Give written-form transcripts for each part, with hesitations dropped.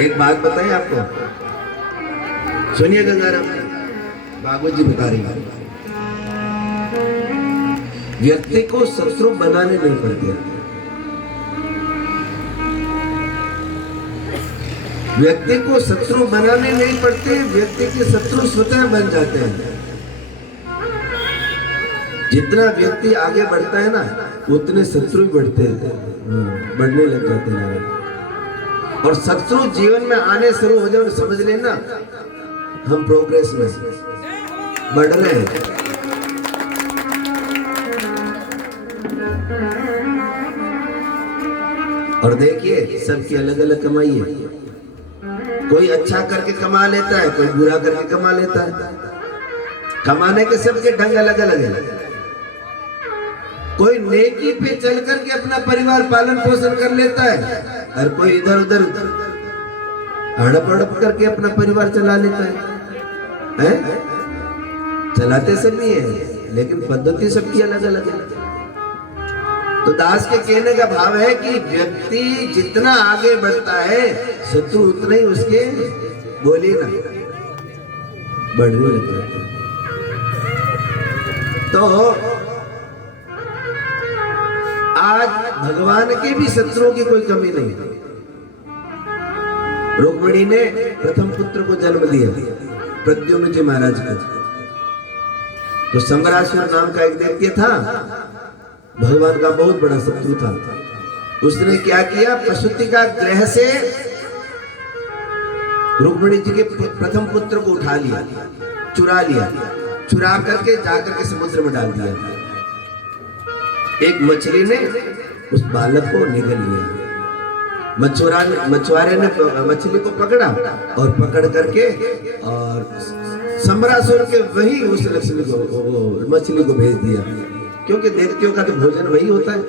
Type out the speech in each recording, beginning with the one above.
एक बात बताएं आपको, सुनिए गंगाराम जी, भागवत जी बता रही है, व्यक्ति को शत्रु बनाने नहीं पड़ते, व्यक्ति को शत्रु बनाने नहीं पड़ते, व्यक्ति के शत्रु स्वतः बन जाते हैं। जितना व्यक्ति आगे बढ़ता है ना, उतने शत्रु बढ़ते हैं, बढ़ने लग जाते हैं। और शत्रु जीवन में आने शुरू हो जाए, समझ लेना हम प्रोग्रेस में बढ़ रहे हैं। और देखिए, सबकी अलग अलग कमाई है, कोई अच्छा करके कमा लेता है, कोई बुरा करके कमा लेता है। कमाने के सबके ढंग अलग अलग है। कोई नेकी पे चल करके अपना परिवार पालन पोषण कर लेता है, और कोई इधर उधर हड़प हड़प करके अपना परिवार चला लेता है? चलाते सभी है, लेकिन पद्धति सबकी अलग अलग है। तो दास के कहने का भाव है कि व्यक्ति जितना आगे बढ़ता है, शत्रु उतना ही उसके बोली ना बढ़ने लग जाते हैं। तो आज भगवान के भी शत्रुओं की कोई कमी नहीं है। रुक्मिणी ने प्रथम पुत्र को जन्म दिया, प्रद्युम्न जी महाराज को। तो संबरासुर नाम का एक दैत्य था, भगवान का बहुत बड़ा शत्रु था। उसने क्या किया, प्रसूति का ग्रह से रुक्मिणी जी के प्रथम पुत्र को उठा लिया, चुरा करके जाकर के समुद्र में डाल दिया। एक मछली ने उस बालक को निगल लिया। मछुआरे ने मछली को पकड़ा और पकड़ करके और संबरासुर के वही उस लक्ष्मी को मछली को भेज दिया, क्योंकि दैत्यों का तो भोजन वही होता है।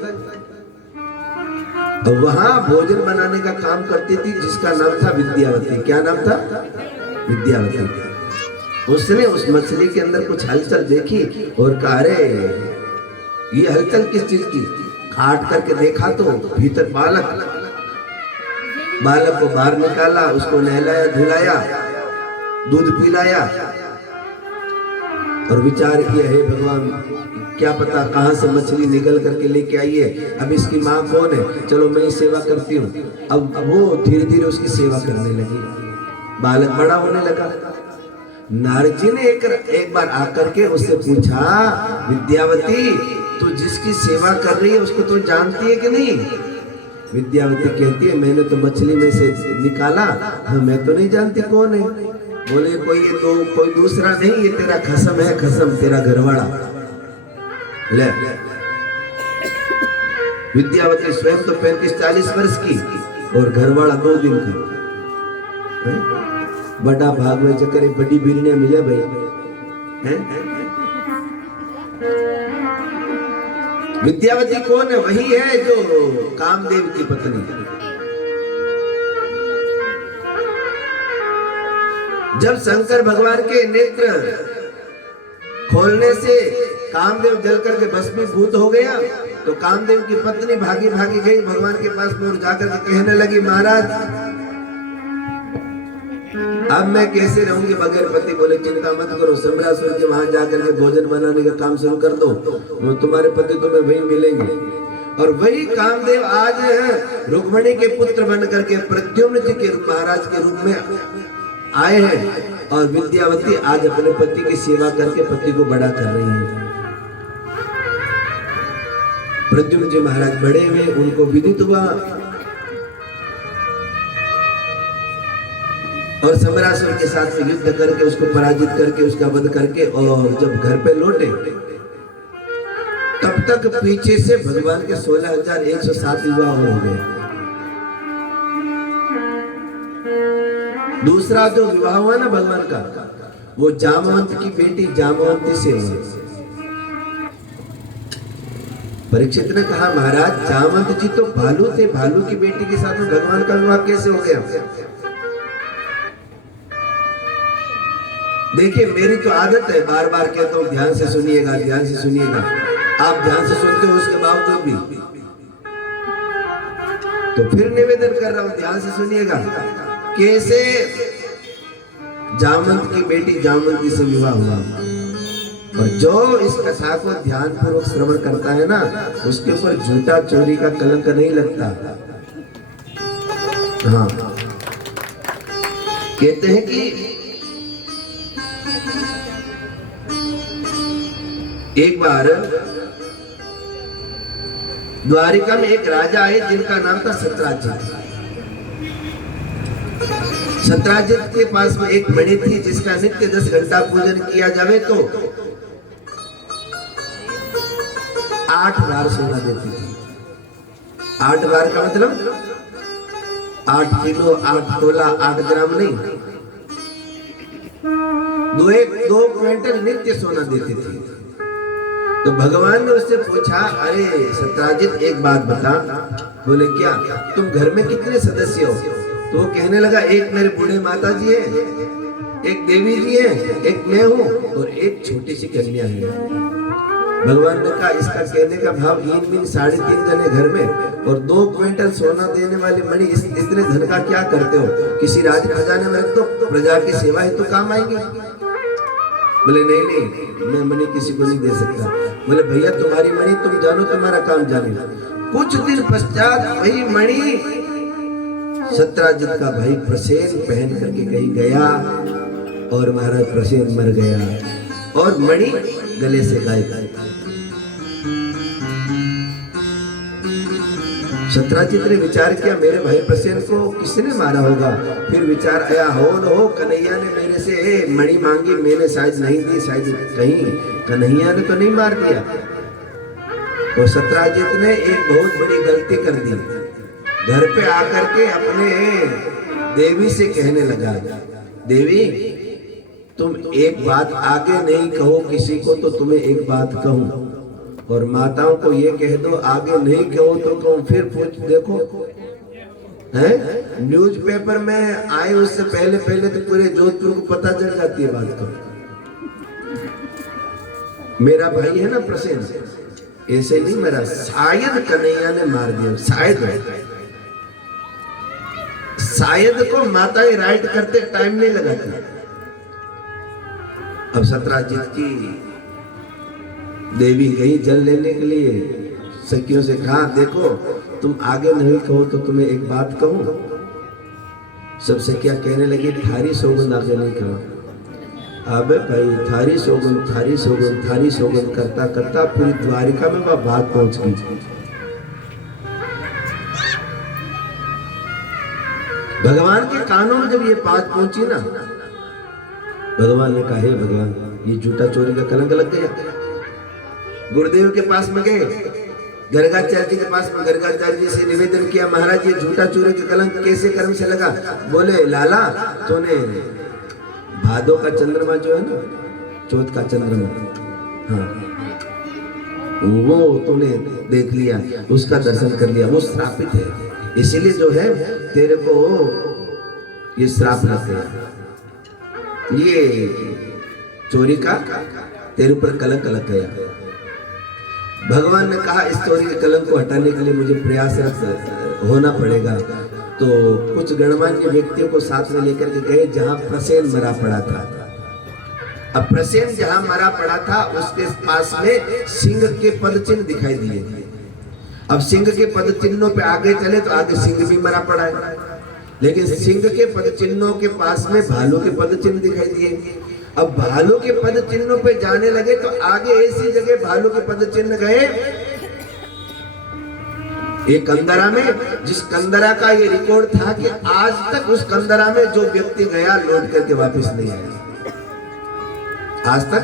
और वहां भोजन बनाने का काम करती थी जिसका नाम था विद्यावती। क्या नाम था? विद्यावती। उसने उस मछली के अंदर कुछ हलचल देखी और कहा, अरे ये हलचल किस चीज की? काट करके देखा तो भीतर बालक को बाहर निकाला, उसको नहलाया धुलाया, दूध पिलाया और विचार किया, हे भगवान, क्या पता कहां से मछली निकल करके लेके आई है, अब इसकी माँ कौन है, चलो मैं ही सेवा करती हूँ। अब वो धीरे धीरे उसकी सेवा करने लगी, बालक बड़ा होने लगा। नारद जी ने एक बार आकर के उससे पूछा, विद्यावती, तो जिसकी सेवा कर रही है उसको तो जानती है कि नहीं? विद्यावती कहती है, मैंने तो मछली में से निकाला, मैं तो नहीं जानती कौन है। बोले, कोई दूसरा नहीं, ये तेरा खसम है, खसम, तेरा घरवाड़ा। ले विद्यावती स्वयं तो 35-40 वर्ष की और घरवाड़ा 2 दिन का। बड़ा भाग में चक्कर बड़ी बीड़ियां मिले भाई। विद्यावती कौन है? वही है जो कामदेव की पत्नी। जब शंकर भगवान के नेत्र खोलने से कामदेव जल करके भस्मीभूत हो गया, तो कामदेव की पत्नी भागी भागी गई भगवान के पास में और जाकर के कहने लगी, महाराज, अब मैं कैसे रहूंगी बगैर पति? बोले, चिंता मत करो, संबरासुर के वहां जाकर के भोजन बनाने का काम शुरू कर दो, तुम्हारे पति तुम्हें वहीं मिलेंगे। और वही कामदेव आज रुक्मिणी के पुत्र बन करके प्रद्युम्न जी के महाराज के रूप में आए हैं, और विद्यावती आज अपने पति की सेवा करके पति को बड़ा कर रही है। प्रद्युम्न जी महाराज बड़े हुए, उनको विदित हुआ और संबरासुर के साथ में युद्ध करके उसको पराजित करके उसका वध करके, और जब घर पे लौटे तब तक पीछे से भगवान के 16,107 विवाह हो गए। दूसरा जो विवाह हुआ ना भगवान का, वो जामवंत की बेटी जामवंती से हुआ। परीक्षित ने कहा, महाराज, जामवंत जी तो भालू थे, भालू की बेटी के साथ में भगवान का विवाह कैसे हो गया? देखिए, मेरी तो आदत है, बार बार कहता हूँ, ध्यान से सुनिएगा, ध्यान से सुनिएगा। आप ध्यान से सुनते हो, उसके बावजूद भी तो फिर निवेदन कर रहा हूँ, ध्यान से सुनिएगा। कैसे जामवंत की बेटी जामवंती से विवाह हुआ। और जो इस कथा को ध्यान पूर्वक श्रवण करता है ना, उसके ऊपर झूठा चोरी का कलंक नहीं लगता। हाँ, कहते हैं कि एक बार द्वारिका में एक राजा है जिनका नाम था सत्राजित। सत्राजित के पास में एक मणि थी जिसका नित्य 10 घंटा पूजन किया जावे तो 8 बार सोना देती थी। 8 बार का मतलब 8 किलो 8 तोला 8 ग्राम नहीं, 2 क्विंटल नित्य सोना देती थी। तो भगवान ने उससे पूछा, अरे सत्राजित एक बात बता। बोले क्या? तुम घर में कितने सदस्य हो? तो वो कहने लगा, एक मेरे बूढ़े माता जी है, एक देवी जी है, एक मैं हूँ और एक छोटी सी कन्या है। भगवान ने कहा, इसका कहने का भाव 3.5 जने घर में और 2 क्विंटल सोना देने वाली मणि इतने धन का क्या करते हो? किसी राज खजाने में रख दो, प्रजा की सेवा है तो काम आएंगे। बोले नहीं, मैं मणि किसी को नहीं दे सकता। बोले भैया तुम्हारी मणि तुम जानो, तुम्हारा काम जाने। कुछ दिन पश्चात वही मणि सत्राजित का भाई प्रसेन पहन करके कहीं गया और महाराज प्रसेन मर गया और मणि गले से गायब। सत्राजित ने विचार किया, मेरे भाई प्रसेन को किसने मारा होगा? फिर विचार आया, हो न हो कन्हैया ने मेरे से मणि मांगी, मैंने शायद नहीं दी, शायद कहीं कन्हैया ने तो नहीं मार दिया। तो सत्राजित ने एक बहुत बड़ी गलती कर दी। घर पे आकर के अपने देवी से कहने लगा, देवी तुम एक बात आगे नहीं कहो किसी को तो तुम्हें एक बात कहूं, और माताओं को ये कह दो आगे नहीं कहो तो कहूं। फिर पूछ देखो, है न्यूज़पेपर में आए उससे पहले तो पूरे जोधपुर को पता चल जाती है बात को। मेरा भाई है ना प्रसेन, ऐसे नहीं मरा, शायद कन्हैया ने मार दिया, शायद को माता ही राइट करते टाइम नहीं लगाती। अब सत्राजित की देवी गई जल लेने के लिए, सखियों से कहा, देखो तुम आगे नहीं कहो तो तुम्हें एक बात कहूं। सब सखियां कहने लगी, थारी सौगंध आगे नहीं कहा। अबे भाई थारी सौगंध, थारी सौगंध, थारी सौगंध करता करता पूरी द्वारिका में वह बात पहुंच गई। भगवान के कानों में जब ये बात पहुंची ना, भगवान ने कहा, हे भगवान ये झूठा चोरी का कलंक लग गया। गुरुदेव के पास में गए, गर्गाचार्य जी के पास में गर्गाचार्य जी से निवेदन किया, महाराज ये झूठा चोरी का कलंक कैसे कर्म से लगा? बोले लाला तूने भादो का चंद्रमा जो है ना, चौथ का चंद्रमा, हाँ वो तूने देख लिया, उसका दर्शन कर लिया, वो श्रापित है, इसीलिए जो है तेरे को ये श्राप लग गया, ये चोरी का तेरे ऊपर कलंक लग गया। भगवान ने कहा, इस चोरी के कलंक को हटाने के लिए मुझे प्रयासरत होना पड़ेगा। तो कुछ गणमान्य व्यक्तियों को साथ में लेकर के गए जहां प्रसेन मरा पड़ा था। अब प्रसेन जहां मरा पड़ा था उसके पास में सिंह के पद चिन्ह दिखाई दिए। अब सिंह के पद चिन्हों पे आगे चले तो आगे सिंह भी मरा पड़ा है, लेकिन सिंह के पद चिन्हों के पास में भालू के पद चिन्ह दिखाई दिए। अब भालू के पद चिन्हों पे जाने लगे तो आगे ऐसी जगह भालू के पद चिन्ह गए एक कंदरा में, जिस कंदरा का ये रिकॉर्ड था कि आज तक उस कंदरा में जो व्यक्ति गया लौट करके वापस नहीं आया। आज तक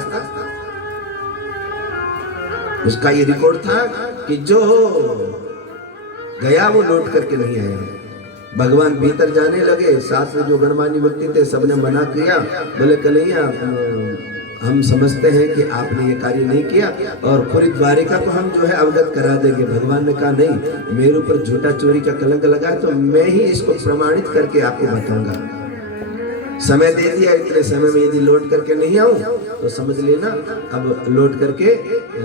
उसका ये रिकॉर्ड था कि जो गया वो लौट करके नहीं आया। भगवान भीतर जाने लगे, साथ में जो गणमान्य व्यक्ति थे सबने मना किया, बोले कन्हैया हम समझते हैं कि आपने ये कार्य नहीं किया और पूरी द्वारिका को हम जो है अवगत करा देंगे। भगवान ने कहा नहीं, मेरे ऊपर झूठा चोरी का कलंक लगा है तो मैं ही इसको प्रमाणित करके आपको बताऊंगा। समय दे दिया, इतने समय में यदि लौट करके नहीं आऊं तो समझ लेना अब लौट करके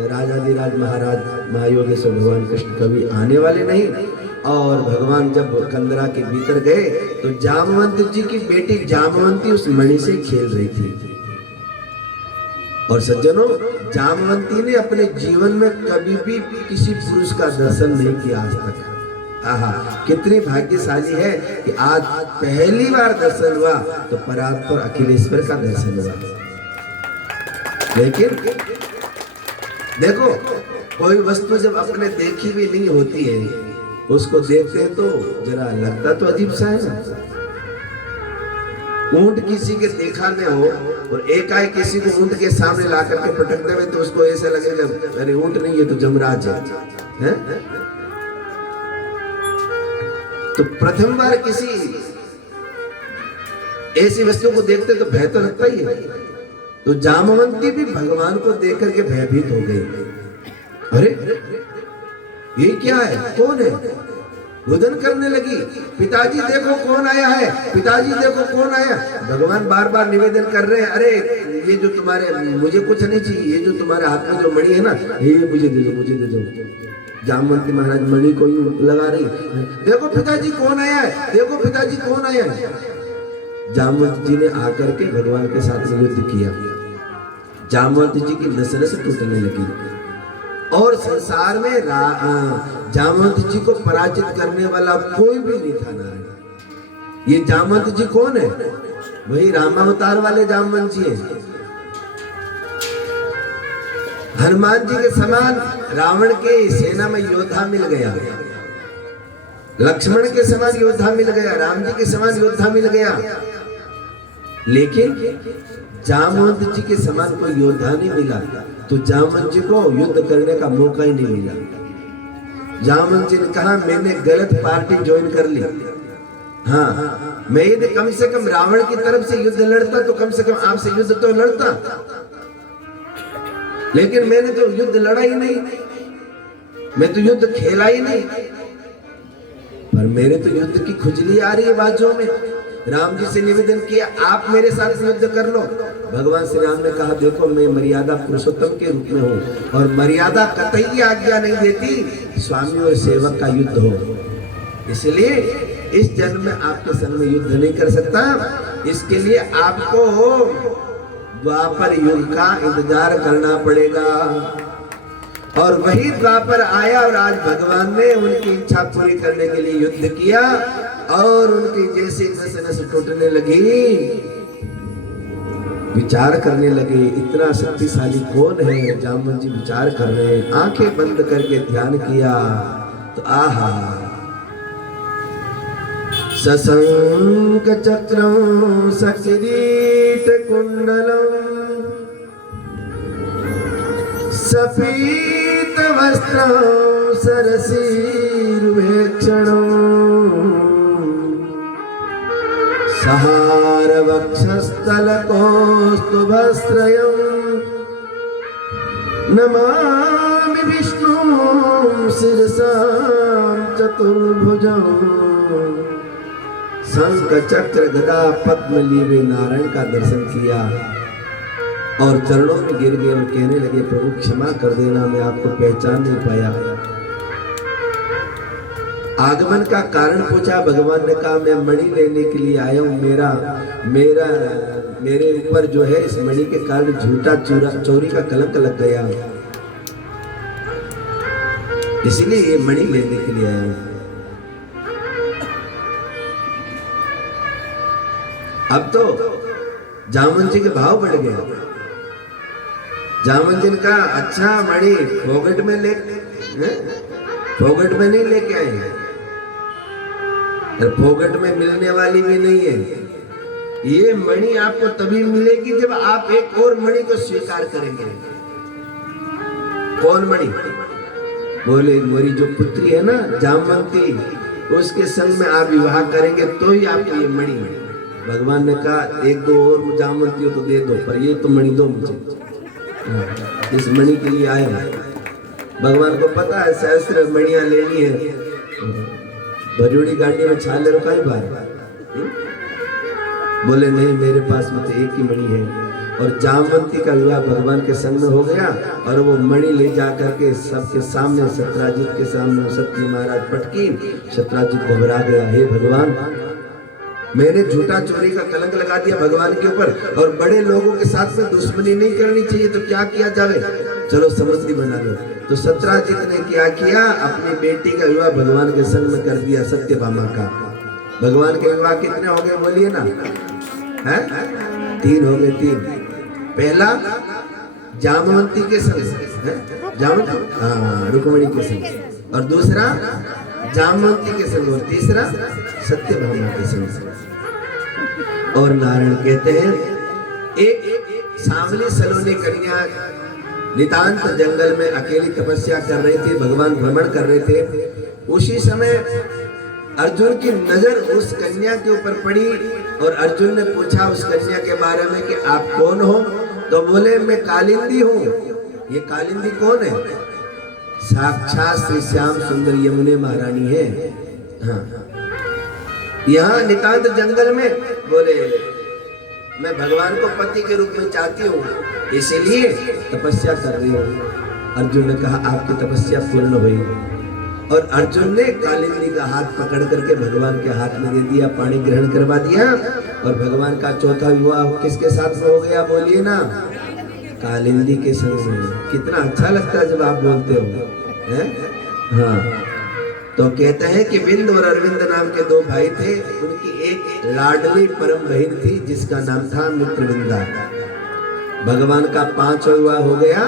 राजाधिराज महाराज महायोगेश्वर भगवान कृष्ण कभी आने वाले नहीं। और भगवान जब कंदरा के भीतर गए तो जामवंत जी की बेटी जामवंती उस मणि से खेल रही थी। और सज्जनों, जामवंती ने अपने जीवन में कभी भी किसी पुरुष का दर्शन नहीं किया आज तक। आहा, कितनी भाग्यशाली है कि आज पहली बार दर्शन हुआ तो परात्पर अखिलेश्वर का दर्शन हुआ। लेकिन देखो, कोई वस्तु जब अपने देखी भी नहीं होती है, उसको देखते हैं तो जरा लगता तो अजीब सा है ना। ऊंट किसी के देखा न हो और एकाएक किसी को ऊंट के सामने ला करके पटक देवे तो उसको ऐसा लगेगा अरे ऊंट नहीं, ये तो जमराज है? तो प्रथम बार किसी ऐसी वस्तु को देखते तो भय तो लगता ही है। तो जामवंती भी भगवान को देख करके भयभीत हो गई। अरे ये क्या है, कौन है? रुदन करने लगी, पिताजी देखो कौन आया है, पिताजी देखो कौन आया। भगवान बार बार निवेदन कर रहे हैं, अरे ये जो तुम्हारे, मुझे कुछ नहीं चाहिए, ये जो तुम्हारे हाथ में जो मणि है ना, ये मुझे दे दो, मुझे दे दो। जामवंती महाराज मणि को यूं लगा रही, देखो पिताजी कौन आया है, देखो पिताजी कौन आया है। जामवंत जी ने आकर के भगवान के साथ युद्ध किया। जामवंत जी की नस नस टूटने लगी और संसार में जामवंत जी को पराजित करने वाला कोई भी नहीं था नारायण। ये जामवंत जी कौन है? वही रामावतार वाले जामवंत जी हैं। हनुमान जी के समान रावण के सेना में योद्धा मिल गया, लक्ष्मण के समान योद्धा मिल गया, राम जी के समान योद्धा मिल गया, लेकिन जामवंत जी के समान कोई योद्धा नहीं मिला। तो जामवंत जी को युद्ध करने का मौका ही नहीं मिला। जामवंत जी ने कहा मैंने गलत पार्टी ज्वाइन कर ली। हाँ, मैं यदि कम से कम रावण की तरफ से युद्ध लड़ता तो कम से कम आपसे युद्ध तो लड़ता, लेकिन मैंने तो युद्ध लड़ा ही नहीं, मैं तो युद्ध खेला ही नहीं। पर मेरे तो युद्ध की खुजली आ रही है बाजू में। राम जी से निवेदन किया आप मेरे साथ युद्ध कर लो। भगवान श्री राम ने कहा देखो मैं मर्यादा पुरुषोत्तम के रूप में हूँ और मर्यादा कतई आज्ञा नहीं देती स्वामी और सेवक का युद्ध हो, इसलिए इस जन्म में आपके संग में युद्ध नहीं कर सकता। इसके लिए आपको द्वापर युग का इंतजार करना पड़ेगा। और वही द्वापर आया और आज भगवान ने उनकी इच्छा पूरी करने के लिए युद्ध किया और उनकी जैसे नस नस टूटने लगी, विचार करने लगे इतना शक्तिशाली कौन है। जामवंत जी विचार कर रहे हैं, आंखें बंद करके ध्यान किया तो आहा, सशंक चक्रं सकिरीट कुंडलम् सपीत वस्त्रं सरसीरुभेक्षणं सहार वक्षस्थलकौस्तुभस्त्रयं नमामि विष्णुं शिरसां चतुर्भुजं। शंख चक्र गदा पद्म लिए नारायण का दर्शन किया और चरणों में गिर गए और कहने लगे प्रभु क्षमा कर देना, मैं आपको पहचान नहीं पाया। आगमन का कारण पूछा, भगवान ने कहा मैं मणि लेने के लिए आया हूँ, मेरे ऊपर जो है इस मणि के कारण झूठा चोरी का कलंक लग गया, इसलिए ये मणि लेने के लिए आया हूँ। अब तो जामवंत जी के भाव बढ़ गए। जामवंत जी ने कहा अच्छा मणि फोगट में नहीं लेके आए, फोगट में मिलने वाली भी नहीं है। ये मणि आपको तभी मिलेगी जब आप एक और मणि को स्वीकार करेंगे। कौन मणि? बोले मेरी जो पुत्री है ना जामवंती, उसके संग में आप विवाह करेंगे तो ही आपको ये मणि। भगवान ने कहा एक दो और जामवंती हो तो दे दो, पर ये तो मणि दो मुझे। इस मणि के लिए आए हैं। भगवान को पता है सहस्त्र मणियां लेनी है, भजोड़ी गाड़ी में छाले रुका ही बार। बोले नहीं मेरे पास में तो एक ही मणि है। और जामवंती का विवाह भगवान के संग में हो गया। और वो मणि ले जा करके सबके सामने, सत्राजित के सामने सत्य महाराज पटकी। सत्राजित घबरा गया, हे भगवान, मैंने झूठा चोरी का कलंक लगा दिया भगवान के ऊपर, और बड़े लोगों के साथ में दुश्मनी नहीं करनी चाहिए, तो क्या किया जावे, चलो संबंधी बना लो। तो सत्राजित ने क्या किया, अपनी बेटी का विवाह भगवान के संग में कर दिया, सत्यभामा का। भगवान के विवाह कितने हो गए बोलिए ना, हैं? 3 हो गए, 3। पहला जामवंती के संग, रुक्मिणी के संग, और दूसरा जामवंती के संग, और तीसरा सत्यभामा के संग। और नारायण कहते हैं, एक सांवली सलोनी कन्या नितांत जंगल में अकेली तपस्या कर रही थी, भगवान भ्रमण कर रहे थे। उसी समय अर्जुन की नजर उस कन्या के ऊपर पड़ी, और अर्जुन ने पूछा उस कन्या के बारे में कि आप कौन हो? तो बोले, मैं कालिंदी हूँ। ये कालिंदी कौन है? साक्षात श्री श्याम सुंदर यमुने महारानी है। हाँ, यहाँ नितांत जंगल में बोले, मैं भगवान को पति के रूप में चाहती हूँ, इसीलिए तपस्या कर रही हूँ। अर्जुन ने कहा, आपकी तपस्या पूर्ण हुई। और अर्जुन ने कालिंदी का हाथ पकड़ करके भगवान के हाथ में दे दिया, पानी ग्रहण करवा दिया। और भगवान का चौथा विवाह किसके साथ में हो गया बोलिए ना, कालिंदी के संग में। कितना अच्छा लगता है जब आप बोलते हो, हैं? हाँ, तो कहते हैं कि विंद और अरविंद नाम के 2 भाई थे। उनकी एक लाडली परम बहन थी जिसका नाम था मित्रविंदा। भगवान का 5वां विवाह हो गया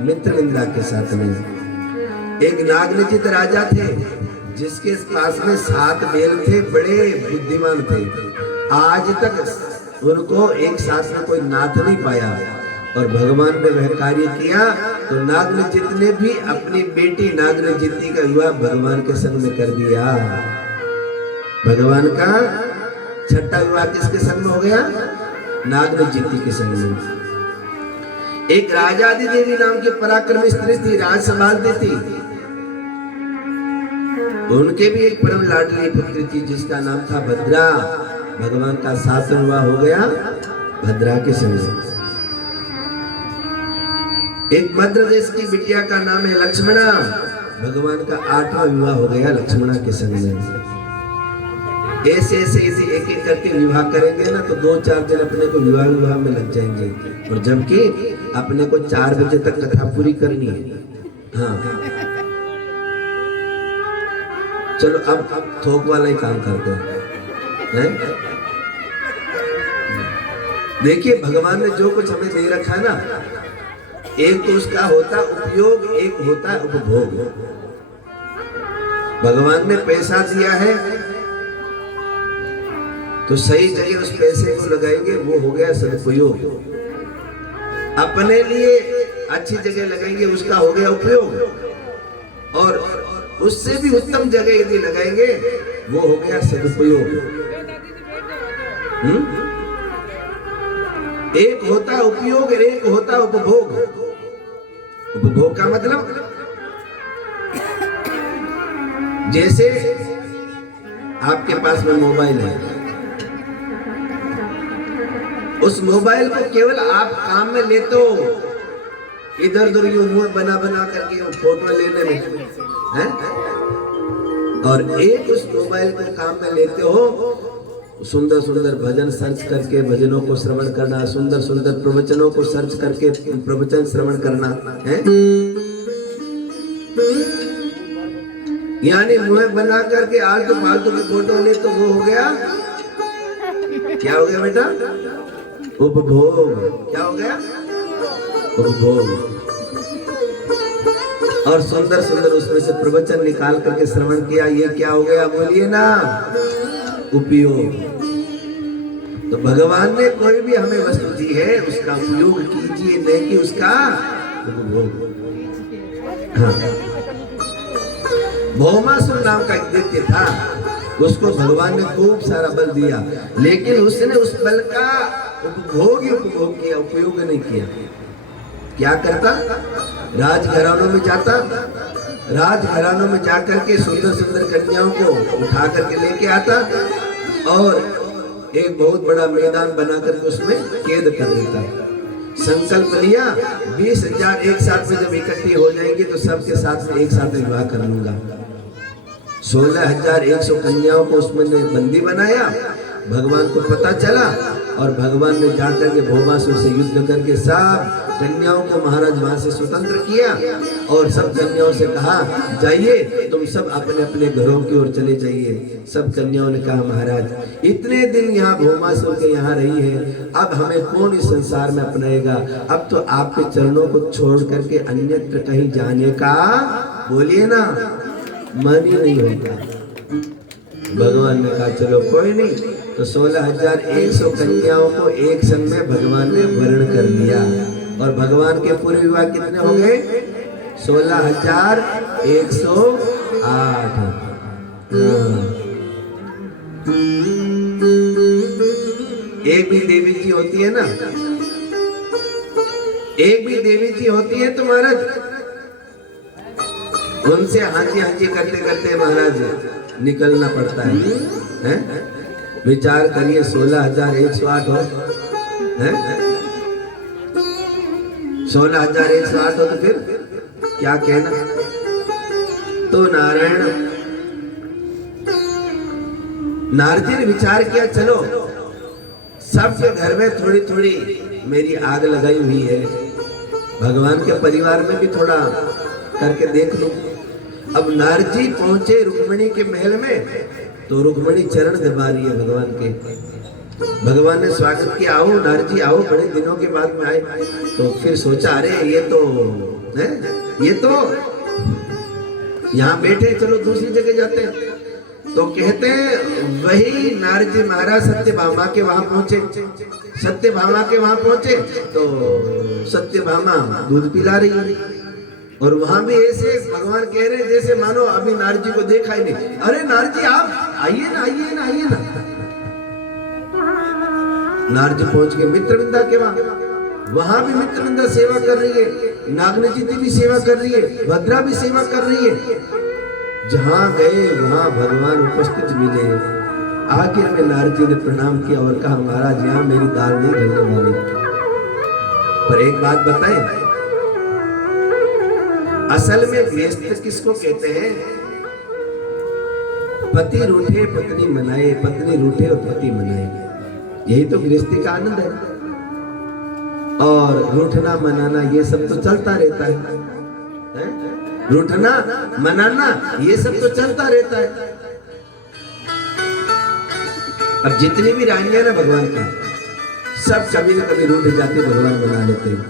मित्रविंदा के साथ में। एक नागनिजित राजा थे जिसके पास में 7 बैल थे, बड़े बुद्धिमान थे। आज तक उनको एक साथ में कोई नाथ नहीं पाया। और भगवान ने वह कार्य किया तो नागनिजित ने भी अपनी बेटी नागनिजिती का विवाह भगवान के संग में कर दिया। भगवान का 6वां विवाह किसके संग में हो गया? नागनिजिती के संग में। एक राजादी देवी नाम की पराक्रमी स्त्री थी, राज संभालती थी। उनके भी एक परम लाडली पुत्री थी जिसका नाम था भद्रा। भगवान का 7वां विवाह हो गया भद्रा के संग। एक मध्य देश की बिटिया का नाम है लक्ष्मणा। भगवान का 8वां विवाह हो गया लक्ष्मणा के संग में। ऐसे एक एक करके विवाह करेंगे ना तो 2-4 दिन अपने को विवाह में लग जाएंगे, और जबकि अपने को 4 बजे तक कथा पूरी करनी है। हाँ, चलो अब थोक वाला ही काम करते हैं। देखिए, भगवान ने जो कुछ हमें दे रखा है ना, एक तो उसका होता उपयोग, एक होता उपभोग। भगवान ने पैसा दिया है तो सही जगह उस पैसे को लगाएंगे, वो हो गया सदुपयोग। अपने लिए अच्छी जगह लगाएंगे, उसका हो गया उपयोग। और उससे भी उत्तम जगह यदि लगाएंगे, वो हो गया सदुपयोग। एक होता उपयोग, एक होता उपभोग। उपभोग का मतलब जैसे आपके पास में मोबाइल है, उस मोबाइल को केवल आप काम में लेते हो, इधर उधर यूं मुंह बना करके फोटो लेने में, हैं? और एक उस मोबाइल को काम में लेते हो, सुंदर सुंदर भजन सर्च करके भजनों को श्रवण करना, सुंदर सुंदर प्रवचनों को सर्च करके प्रवचन श्रवण करना है। यानी मुंह बना करके आलतू फालतू की फोटो ले तो वो हो गया, क्या हो गया बेटा? उपभोग। क्या हो गया? उपभोग। और सुंदर सुंदर उसमें से प्रवचन निकाल करके श्रवण किया, ये क्या हो गया बोलिए ना? उपयोग। तो भगवान ने कोई भी हमें वस्तु दी है, उसका उपयोग कीजिए, नहीं कि उसका उपभोग। हाँ। भौमासुर नाम का एक दैत्य था, उसको भगवान ने खूब सारा बल दिया, लेकिन उसने उस बल का उपभोग ही उपभोग किया, उपयोग नहीं किया। क्या करता? राजघरानों में जाता, राजघरानों में जाकर के सुंदर सुंदर कन्याओं को उठा करके लेके आता, और एक बहुत बड़ा मैदान बनाकर उसमें कैद कर देता है। संकल्प लिया 20,000 एक साथ में जब इकट्ठी हो जाएंगी तो सबके साथ एक साथ विवाह कर लूंगा। 16,100 कन्याओं को उसमें बंदी बनाया। भगवान को पता चला और भगवान ने जाकर के भौमासुर से युद्ध करके सब कन्याओं को महाराज वहां से स्वतंत्र किया और सब कन्याओं से कहा जाइए तुम सब अपने अपने घरों की ओर चले जाइए। सब कन्याओं ने कहा महाराज इतने दिन यहाँ भौमासुर के यहाँ रही है, अब हमें कौन इस संसार में अपनाएगा, अब तो आपके चरणों को छोड़ करके अन्यत्र कहीं जाने का बोलिए ना मन ही नहीं होता। भगवान ने कहा चलो कोई नहीं, तो 16,100 कन्याओं को एक संग में भगवान ने वर्ण कर लिया और भगवान के पूरे विवाह कितने हो गए 16,108। एक भी देवी जी होती है ना, एक भी देवी जी होती है तो महाराज उनसे हाजी हाजी करते करते महाराज निकलना पड़ता है? विचार करिए 16,108 हो, 16,108 हो तो फिर क्या कहना। तो नारद जी ने विचार किया चलो सबके घर में थोड़ी थोड़ी मेरी आग लगाई हुई है, भगवान के परिवार में भी थोड़ा करके देख लूं। अब नारद जी पहुंचे रुक्मिणी के महल में तो रुक्मिणी चरण दबा रही है भगवान के। भगवान ने स्वागत किया, आओ नारद जी आओ, बड़े दिनों के बाद में आए। तो फिर सोचा अरे ये तो यहाँ बैठे, चलो दूसरी जगह जाते हैं। तो कहते हैं वही नारद जी महाराज सत्यभामा के वहां पहुंचे। सत्यभामा के वहां पहुंचे तो सत्यभामा दूध पिला रही है और वहां भी ऐसे भगवान कह रहे जैसे मानो अभी नारद जी को देखा ही नहीं। अरे नारद जी आप आइए ना आइए ना आइए ना। नारद जी पहुंच के मित्रविंदा के वहां भी मित्रविंदा सेवा कर रही है, नागनचिति भी सेवा कर रही है, भद्रा भी सेवा कर रही है। जहां गए वहां भगवान उपस्थित मिले। आखिर में नारद जी ने प्रणाम किया और कहा महाराज यहाँ मेरी दाल नहीं गलने वाली। पर एक बात बताएं, असल में गृहस्थ किसको कहते हैं? पति रूठे पत्नी मनाए, पत्नी रूठे और पति मनाए, यही तो गृहस्थी का आनंद है। और रूठना मनाना ये सब तो चलता रहता है? रूठना मनाना ये सब तो चलता रहता है। अब जितनी भी रानियां ना भगवान की सब कभी न कभी रूठ जाते, भगवान मना लेते हैं।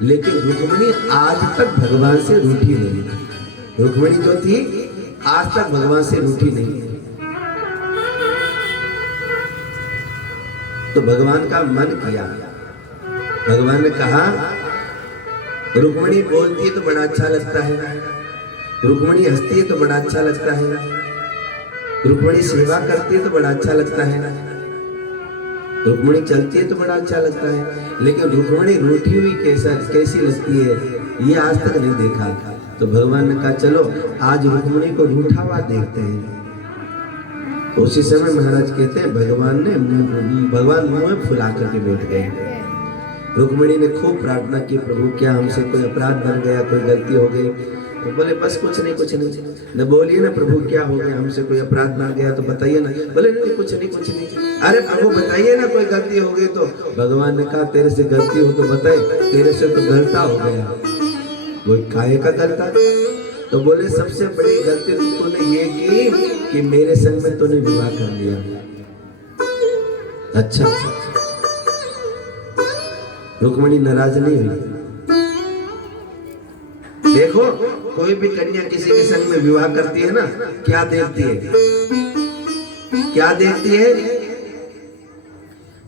लेकिन रुक्मिणी आज तक भगवान से रूठी नहीं। रुक्मिणी जो थी आज तक भगवान से रूठी नहीं। तो भगवान का मन किया, भगवान ने कहा रुक्मिणी बोलती है तो बड़ा अच्छा लगता है, रुक्मिणी हंसती है तो बड़ा अच्छा लगता है, रुक्मिणी सेवा करती है तो बड़ा अच्छा लगता है, रुक्मिणी चलती है तो बड़ा अच्छा लगता है, लेकिन रुक्मिणी रूठी हुई कैसी लगती है ये आज तक नहीं देखा। तो भगवान ने कहा चलो आज रुक्मिणी को रूठा हुआ देखते हैं। तो उसी समय महाराज कहते हैं भगवान मुंह में फुला करके बैठ गए। रुक्मिणी ने खूब प्रार्थना की, प्रभु क्या हमसे कोई अपराध बन गया, कोई गलती हो गई? तो बोले बस कुछ नहीं। न बोलिए ना प्रभु क्या हो गया, हमसे कोई अपराध बन गया तो बताइए ना। बोले नहीं कुछ नहीं। अरे प्रभु बताइए ना कोई गलती हो गई तो। भगवान ने कहा तेरे से गलती हो तो बताए, तेरे से तो गलता हो गया। वो काहे का गलता? तो बोले सबसे बड़ी गलती तूने ये की कि मेरे संग में तूने विवाह कर लिया। अच्छा रुक्मिणी नाराज नहीं हुई। देखो कोई भी कन्या किसी के संग में विवाह करती है ना, क्या देखती है? क्या देखती है?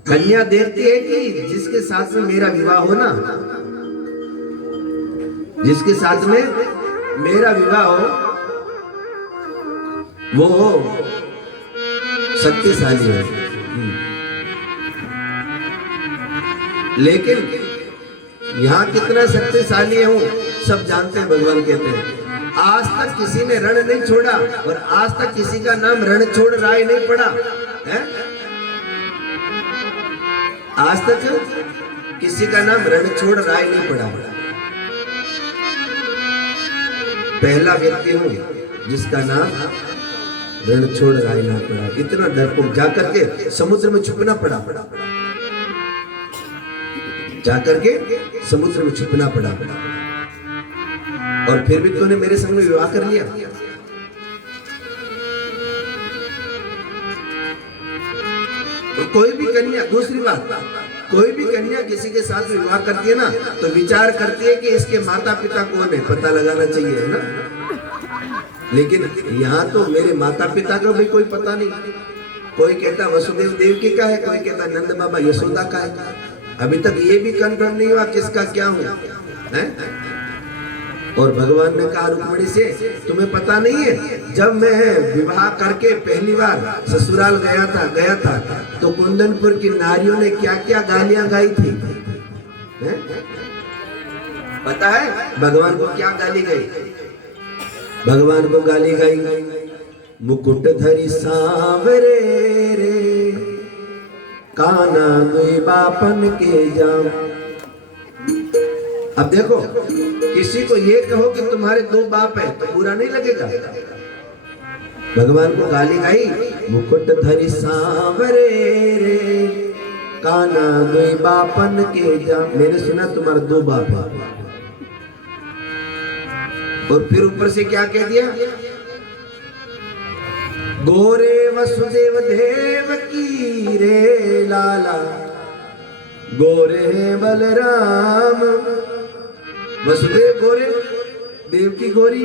कन्या देखती है कि जिसके साथ में मेरा विवाह हो ना, जिसके साथ में मेरा विवाह हो वो हो शक्तिशाली है। लेकिन यहाँ कितना शक्तिशाली हूँ सब जानते हैं। भगवान कहते हैं आज तक किसी ने रण नहीं छोड़ा और आज तक किसी का नाम रण छोड़ राय नहीं पड़ा है। आज तक किसी का नाम रणछोड़ राय नहीं पड़ा। पहला व्यक्ति हूं जिसका नाम रणछोड़ राय ना पड़ा। इतना डरपोक, जाकर के समुद्र में छुपना पड़ा, जाकर के समुद्र में छुपना पड़ा। और फिर भी तूने मेरे संग में विवाह कर लिया। तो कोई भी कन्या, दूसरी बात, कोई भी कन्या किसी के साथ विवाह करती है ना, तो विचार करती है कि इसके माता पिता कौन है, पता लगाना चाहिए, है ना। लेकिन यहाँ तो मेरे माता पिता का भी कोई पता नहीं। कोई कहता वसुदेव देवकी का है, कोई कहता नंद बाबा यशोदा का है। अभी तक ये भी कंफर्म नहीं हुआ किसका क्या हुआ है। और भगवान ने कहा रुक्मिणी से, तुम्हें पता नहीं है, जब मैं विवाह करके पहली बार ससुराल गया था तो कुंदनपुर की नारियों ने क्या क्या गालियां गाई थी, है? पता है भगवान को क्या गाली गई? भगवान को गाली गई, मुकुट धरी सांवरे रे, काना दुई बापन के जाम। अब देखो, किसी को ये कहो कि तुम्हारे दो बाप है तो बुरा नहीं लगेगा। भगवान को गाली गाई, मुकुट धरी सांवरे रे, काना दुई बापन के जाम। मैंने सुना तुम्हारे दो बाप है। और फिर ऊपर से क्या कह दिया? गोरे वसुदेव देव की रे लाला, गोरे बलराम। वसुदेव गोरे, देवकी गोरी,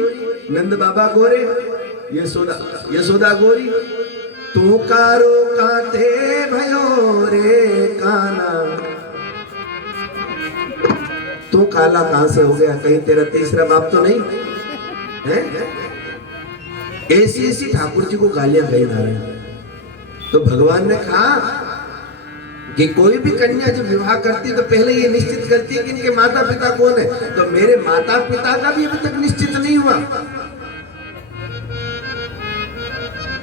नंद बाबा गोरे, यशोदा गोरी। तू कारो काते भयो रे काना, तू काला कहां से हो गया? कहीं तेरा तीसरा बाप तो नहीं है? ऐसी ऐसी ठाकुर जी को गालियां गई नारायण। तो भगवान ने कहा कि कोई भी कन्या जब विवाह करती है तो पहले ये निश्चित करती है कि इनके माता पिता कौन है। तो मेरे माता पिता का भी अभी तक निश्चित नहीं हुआ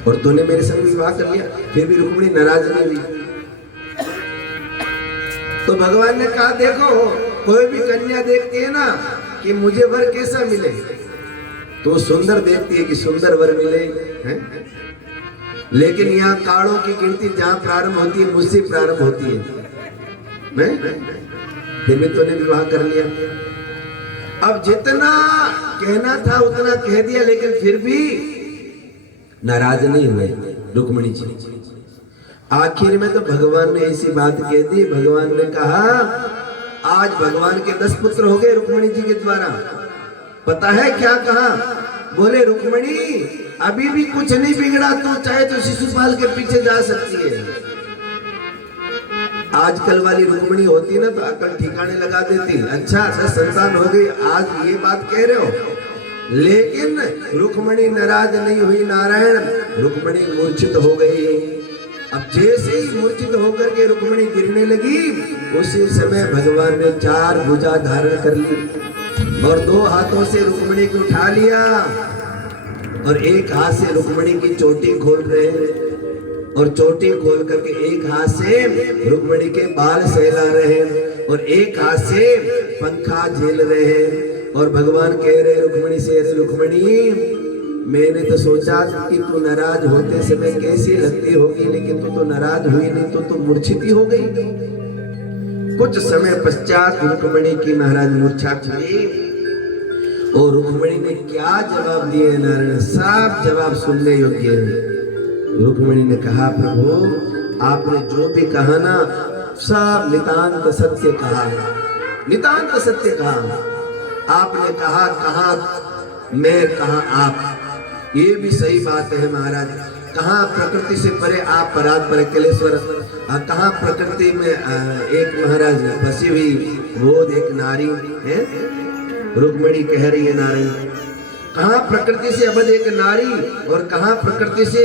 और तूने मेरे संग विवाह कर लिया। फिर भी रुक्मिणी नाराज नहीं हुई। तो भगवान ने कहा देखो, कोई भी कन्या देखती है ना कि मुझे वर कैसा मिले, तो सुंदर देखती है कि सुंदर वर मिले, है? लेकिन यहाँ काड़ों की गिनती जहां प्रारंभ होती है मुझसे प्रारंभ होती है। फिर भी तूने विवाह कर लिया। अब जितना कहना था उतना कह दिया, लेकिन फिर भी नाराज नहीं हुए रुक्मिणी जी। आखिर में तो भगवान ने ऐसी बात कह दी। भगवान ने कहा आज भगवान के 10 पुत्र हो गए रुक्मिणी जी के द्वारा। पता है क्या कहा? बोले रुक्मिणी अभी भी कुछ नहीं बिगड़ा, तो चाहे तो शिशुपाल के पीछे जा सकती है। आजकल वाली रुक्मिणी होती ना तो अकल ठिकाने लगा देती। अच्छा 10 संतान हो गई, आज ये बात कह रहे हो। लेकिन रुक्मिणी नाराज नहीं हुई नारायण। रुक्मिणी मूर्छित हो गई। अब जैसे ही मूर्छित होकर के रुक्मिणी गिरने लगी, उसी समय भगवान ने 4 भुजा धारण कर ली और 2 हाथों से रुक्मिणी को उठा लिया और एक हाथ से रुक्मिणी की चोटी खोल रहे हैं और चोटी खोल करके एक हाथ से रुक्मिणी के बाल सहला रहे हैं और एक हाथ से पंखा झेल रहे हैं। और भगवान कह रहे रुक्मिणी से, अरे रुक्मिणी मैंने तो सोचा कि तू नाराज होते समय कैसी लगती होगी, लेकिन तू तो नाराज हुई नहीं, तो मूर्छित ही हो गई। कुछ समय पश्चात रुक्मिणी की महाराज मूर्छा हुई और रुक्मिणी ने क्या जवाब दिए नारायण, सब जवाब सुनने योग्य है। रुक्मिणी ने कहा प्रभु आपने जो भी कहा ना सब नितांत सत्य कहा, नितांत सत्य कहा। आपने कहा मैं कहा आप, ये भी सही बात है महाराज। कहाँ प्रकृति से परे आप परात्पर कलेश्वर, कहाँ प्रकृति में एक महाराज फंसी हुई वो एक नारी है, रुक्मिणी कह रही है नारी। कहाँ प्रकृति से अबध एक नारी और कहाँ प्रकृति से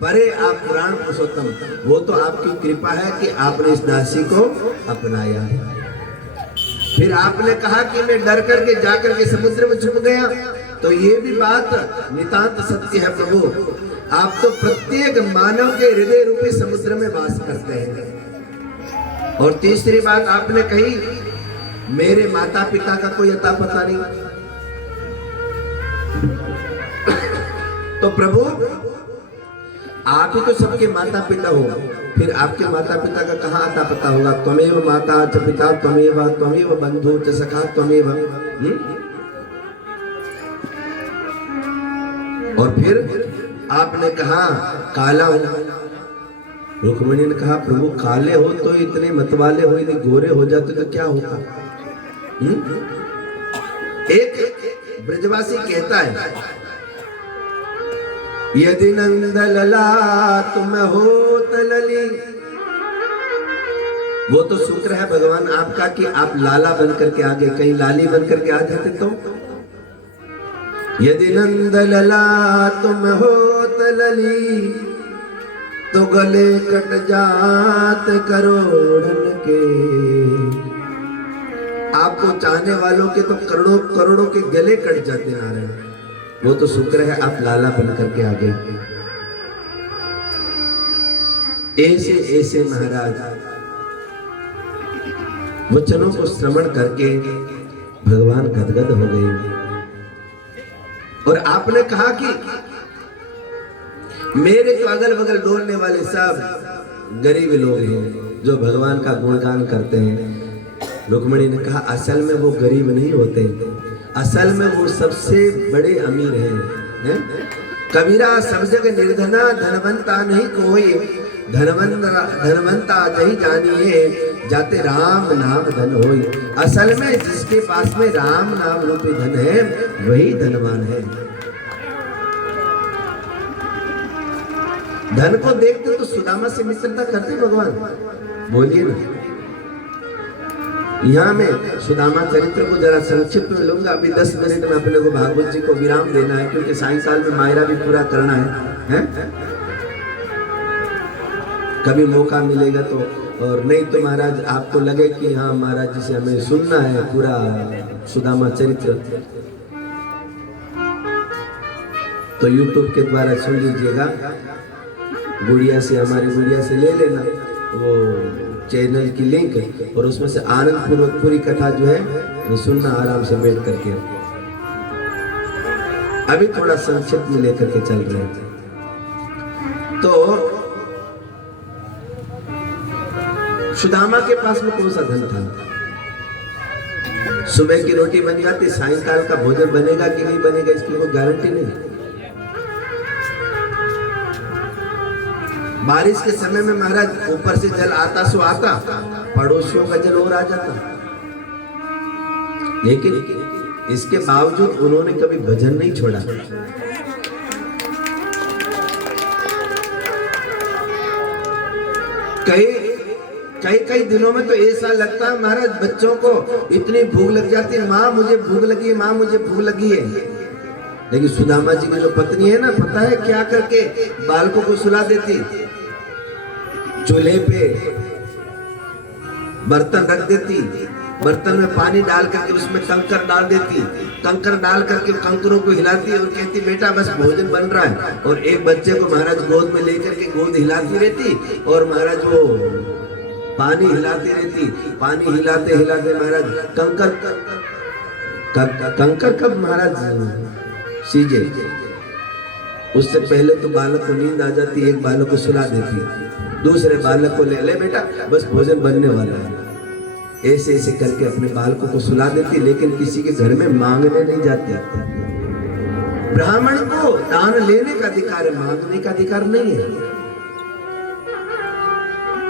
परे आप पुराण पुरुषोत्तम। वो तो आपकी कृपा है कि आपने इस दासी को अपनाया। फिर आपने कहा कि मैं डर करके जाकर के समुद्र में छुप गया, तो ये भी बात नितांत सत्य है प्रभु। आप तो प्रत्येक मानव के हृदय रूपी समुद्र में वास करते हैं। और तीसरी बात आपने कही, मेरे माता पिता का कोई अता पता नहीं। तो प्रभु आप ही तो सबके माता पिता हो, फिर आपके माता पिता का कहाँ अता पता होगा? त्वमेव माता च पिता त्वमेव बंधु च सखा त्वमेव। और फिर आपने कहा काला हो। रुक्मिणी ने कहा प्रभु काले हो तो इतने मतवाले हो, यदि गोरे हो जाते तो क्या होता? एक ब्रजवासी कहता है, यदि नंद लला तुम हो तलली। वो तो शुक्र है भगवान आपका कि आप लाला बनकर के आगे, कहीं लाली बनकर के आ जाते तो। यदि नंद लला तुम हो तलली, तो गले कट जात करोड़न के। आपको चाहने वालों के तो करोड़ों करोड़ों के गले कट जाते नारायण। वो तो शुक्र है आप लाला बन करके आ गए। ऐसे ऐसे महाराज वचनों को श्रवण करके भगवान गदगद हो गए। और आपने कहा कि मेरे तो अगल बगल डोलने वाले सब गरीब लोग हैं जो भगवान का गुणगान करते हैं। रुक्मिणी ने कहा असल में वो गरीब नहीं होते, असल में वो सबसे बड़े अमीर हैं। कबीरा सब जगह निर्धना धनवंता नहीं कोई, धनवंता नहीं जानिए जाते राम नाम धन होई। असल में जिसके पास में राम नाम रूपी धन है वही धनवान है। धन को देखते तो सुदामा से मित्रता करते भगवान। बोलिए ना। यहाँ में सुदामा चरित्र को जरा संक्षिप्त में लूंगा। अभी 10 मिनट में अपने को भागवत जी को विराम देना है, क्योंकि सायंकाल में मायरा भी पूरा करना है? कभी मौका मिलेगा तो, और नहीं तो महाराज आपको लगे कि हाँ महाराज जी से हमें सुनना है पूरा सुदामा चरित्र, तो YouTube के द्वारा सुन लीजिएगा। गुड़िया से, हमारी गुड़िया से ले लेना वो चैनल की लिंक, और उसमें से आनंद पूरी कथा जो है वो सुनना आराम से बैठ करके। अभी थोड़ा संक्षिप्त में लेकर के चल रहे थे। तो सुदामा के पास में कौन सा धन था? सुबह की रोटी बन जाती, सायंकाल का भोजन बनेगा कि नहीं बनेगा इसकी कोई गारंटी नहीं। बारिश के समय में महाराज ऊपर से जल आता सो आता, पड़ोसियों का जल और आ जाता, लेकिन इसके बावजूद उन्होंने कभी भजन नहीं छोड़ा। कई दिनों में तो ऐसा लगता है महाराज बच्चों को इतनी भूख लग जाती है, माँ मुझे भूख लगी है, माँ मुझे भूख लगी है। लेकिन सुदामा जी की जो पत्नी है ना, पता है क्या करके बालकों को सुला देती? चूल्हे पे बर्तन रख देती, बर्तन में पानी डाल करके उसमें कंकर डाल देती, कंकर डाल करके कंकरों को हिलाती और कहती बेटा बस भोजन बन रहा है। और एक बच्चे को महाराज गोद में लेकर के गोद हिलाती रहती और महाराज वो पानी हिलाती रहती। पानी हिलाते हिलाते महाराज कंकर कब महाराज सीजे, उससे पहले तो बालक को नींद आ जाती, एक बालक को सुला देती, दूसरे बालक को ले बेटा बस भोजन बनने वाला है। ऐसे ऐसे करके अपने बालकों को सुला देती, लेकिन किसी के घर में मांगने नहीं जाती। ब्राह्मण को दान लेने का अधिकार है, मांगने का अधिकार नहीं है।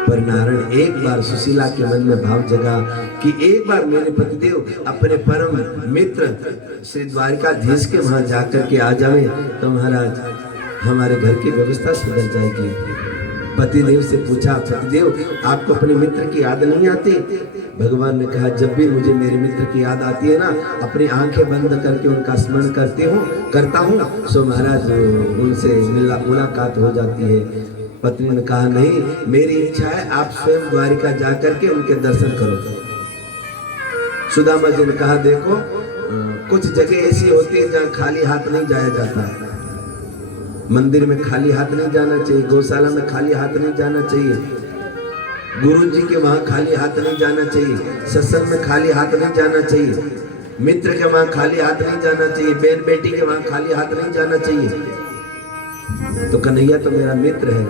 पर नारायण एक बार सुशीला के मन में भाव जगा कि एक बार मेरे पतिदेव अपने परम मित्र श्री द्वारिकाधीश के वहां जाकर के आ जाए तो महाराज हमारे घर की व्यवस्था सुधर जाएगी। पतिदेव से पूछा, पतिदेव आपको अपने मित्र की याद नहीं आती? भगवान ने कहा जब भी मुझे मेरे मित्र की याद आती है ना, अपनी आंखें बंद करके उनका स्मरण करता हूँ, सो महाराज उनसे मुलाकात हो जाती है। पत्नी ने कहा नहीं, मेरी इच्छा है आप स्वयं द्वारिका जाकर के उनके दर्शन करो। सुदामा जी ने कहा देखो कुछ जगह ऐसी होती है जहाँ खाली हाथ नहीं जाया जाता। मंदिर में खाली हाथ नहीं जाना चाहिए, गौशाला में खाली हाथ नहीं जाना चाहिए। गुरु जी के वहां खाली हाथ नहीं जाना चाहिए, सत्संग में खाली हाथ नहीं जाना चाहिए, मित्र के वहां खाली हाथ नहीं जाना चाहिए, बहन बेटी के वहां खाली हाथ नहीं जाना चाहिए। तो कन्हैया तो मेरा मित्र है,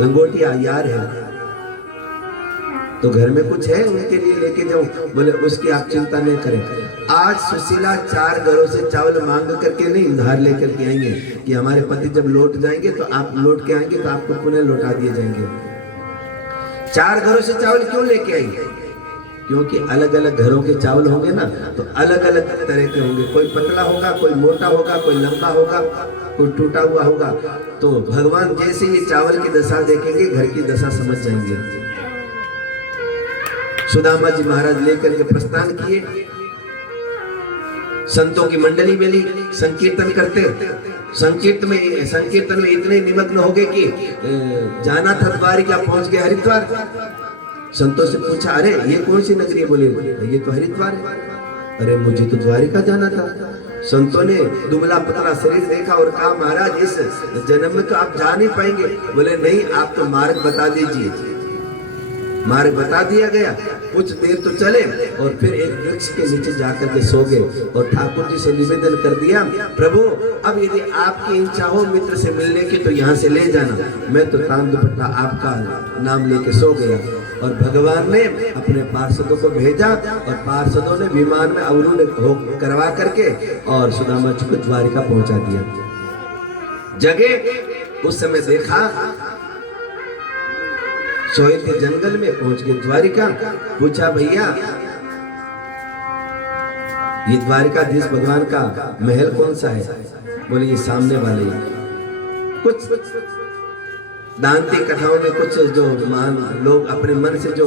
लंगोटिया यार है, तो घर में कुछ है उनके लिए लेके जाऊं। बोले उसकी आप चिंता नहीं करें। आज सुशीला 4 घरों से चावल मांग करके नहीं, उधार लेकर के आएंगे कि हमारे पति जब लौट जाएंगे तो आप लौट के आएंगे तो आपको पुनः लौटा दिए जाएंगे। 4 घरों से चावल क्यों लेके आएंगे? क्योंकि अलग अलग घरों के चावल होंगे ना, तो अलग अलग तरह के होंगे, कोई पतला होगा, कोई मोटा होगा, कोई लंबा होगा, कोई टूटा हुआ होगा। तो भगवान जैसे ये चावल की दशा देखेंगे, घर की दशा समझ जाएंगे। सुदामा जी महाराज लेकर के प्रस्थान किए, संतों की मंडली मिली, संकीर्तन करते। संकीर्तन में इतने निमग्न हो गए कि जाना था द्वारिका, पहुंच गए हरिद्वार। संतों से पूछा, अरे ये कौन सी नगरी है? बोले ये तो हरिद्वार है। अरे मुझे तो द्वारिका जाना था। संतों ने दुबला पतला शरीर देखा और कहा, महाराज इस जन्म में तो आप जा नहीं पाएंगे। बोले नहीं, आप तो मार्ग बता दीजिए। मार्ग बता दिया गया। कुछ देर तो चले और फिर एक वृक्ष के नीचे जाकर के सो गए और ठाकुर जी से निवेदन कर दिया, प्रभु अब यदि आपकी इच्छा हो मित्र से मिलने की तो यहाँ से ले जाना। मैं तो तान दुपट्टा आपका नाम लेके सो गया। और भगवान ने अपने पार्षदों को भेजा और पार्षदों ने विमान में अवरूढ़ करवा करके और सुदामा जी को द्वारिका पहुंचा दिया। जगह उस समय देखा, सोए थे जंगल में, पहुंच गए द्वारिका। पूछा, भैया ये द्वारिकाधीश भगवान का महल कौन सा है? बोले ये सामने वाले ही। कुछ दांती कथाओं में कुछ जो महान लोग अपने मन से जो